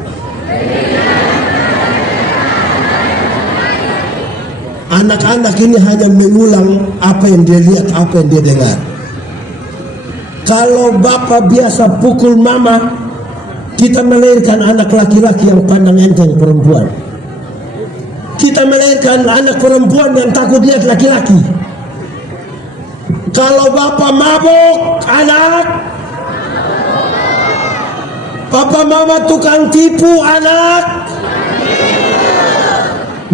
Anak-anak ini hanya mengulang apa yang dia lihat, apa yang dia dengar. Kalau bapak biasa pukul mama, kita melahirkan anak laki-laki yang pandang enteng perempuan. Kita melahirkan anak perempuan yang takut lihat laki-laki. Kalau bapak mabok, anak. Papa mama tukang tipu, anak.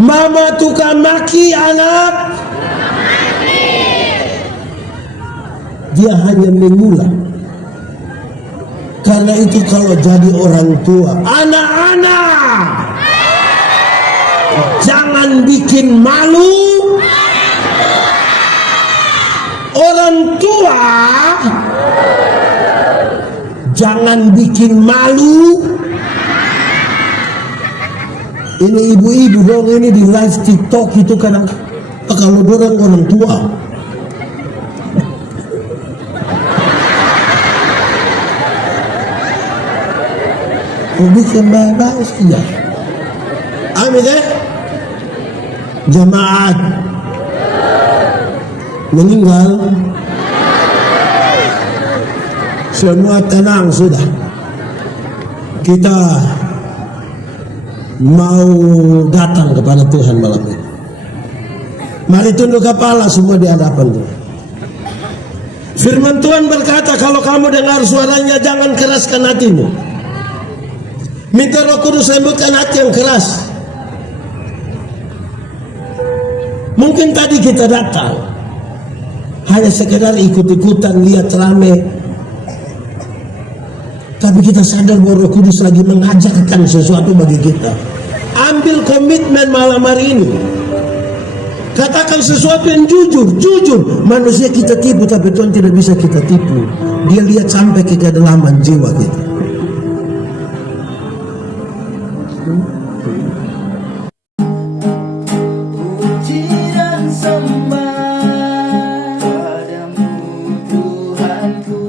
Mama tukang maki, anak. Dia hanya mengulang. Karena itu kalau jadi orang tua, anak-anak, jangan bikin malu orang tua, jangan bikin malu. Ini ibu-ibu dong, ini di live TikTok itu kadang kalau orang tua. Bikin baik saja. Amin deh. Jemaat meninggal, semua tenang sudah. Kita mau datang kepada Tuhan malam ini. Mari tunduk kepala semua di hadapan Tuhan. Firman Tuhan berkata, kalau kamu dengar suaranya jangan keraskan hatimu. Minta Roh Kudus lembutkan hati yang keras. Mungkin tadi kita datang hanya sekedar ikut-ikutan, lihat rame, tapi kita sadar bahwa Roh Kudus lagi mengajarkan sesuatu bagi kita. Ambil komitmen malam hari ini. Katakan sesuatu yang jujur. Manusia kita tipu, tapi Tuhan tidak bisa kita tipu. Dia lihat sampai ke kedalaman jiwa kita. Puji dan sembah padamu Tuhanku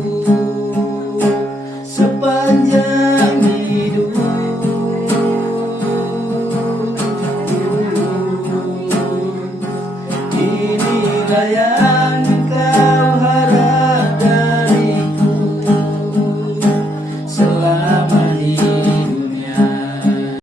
sepanjang hidup. Inilah yang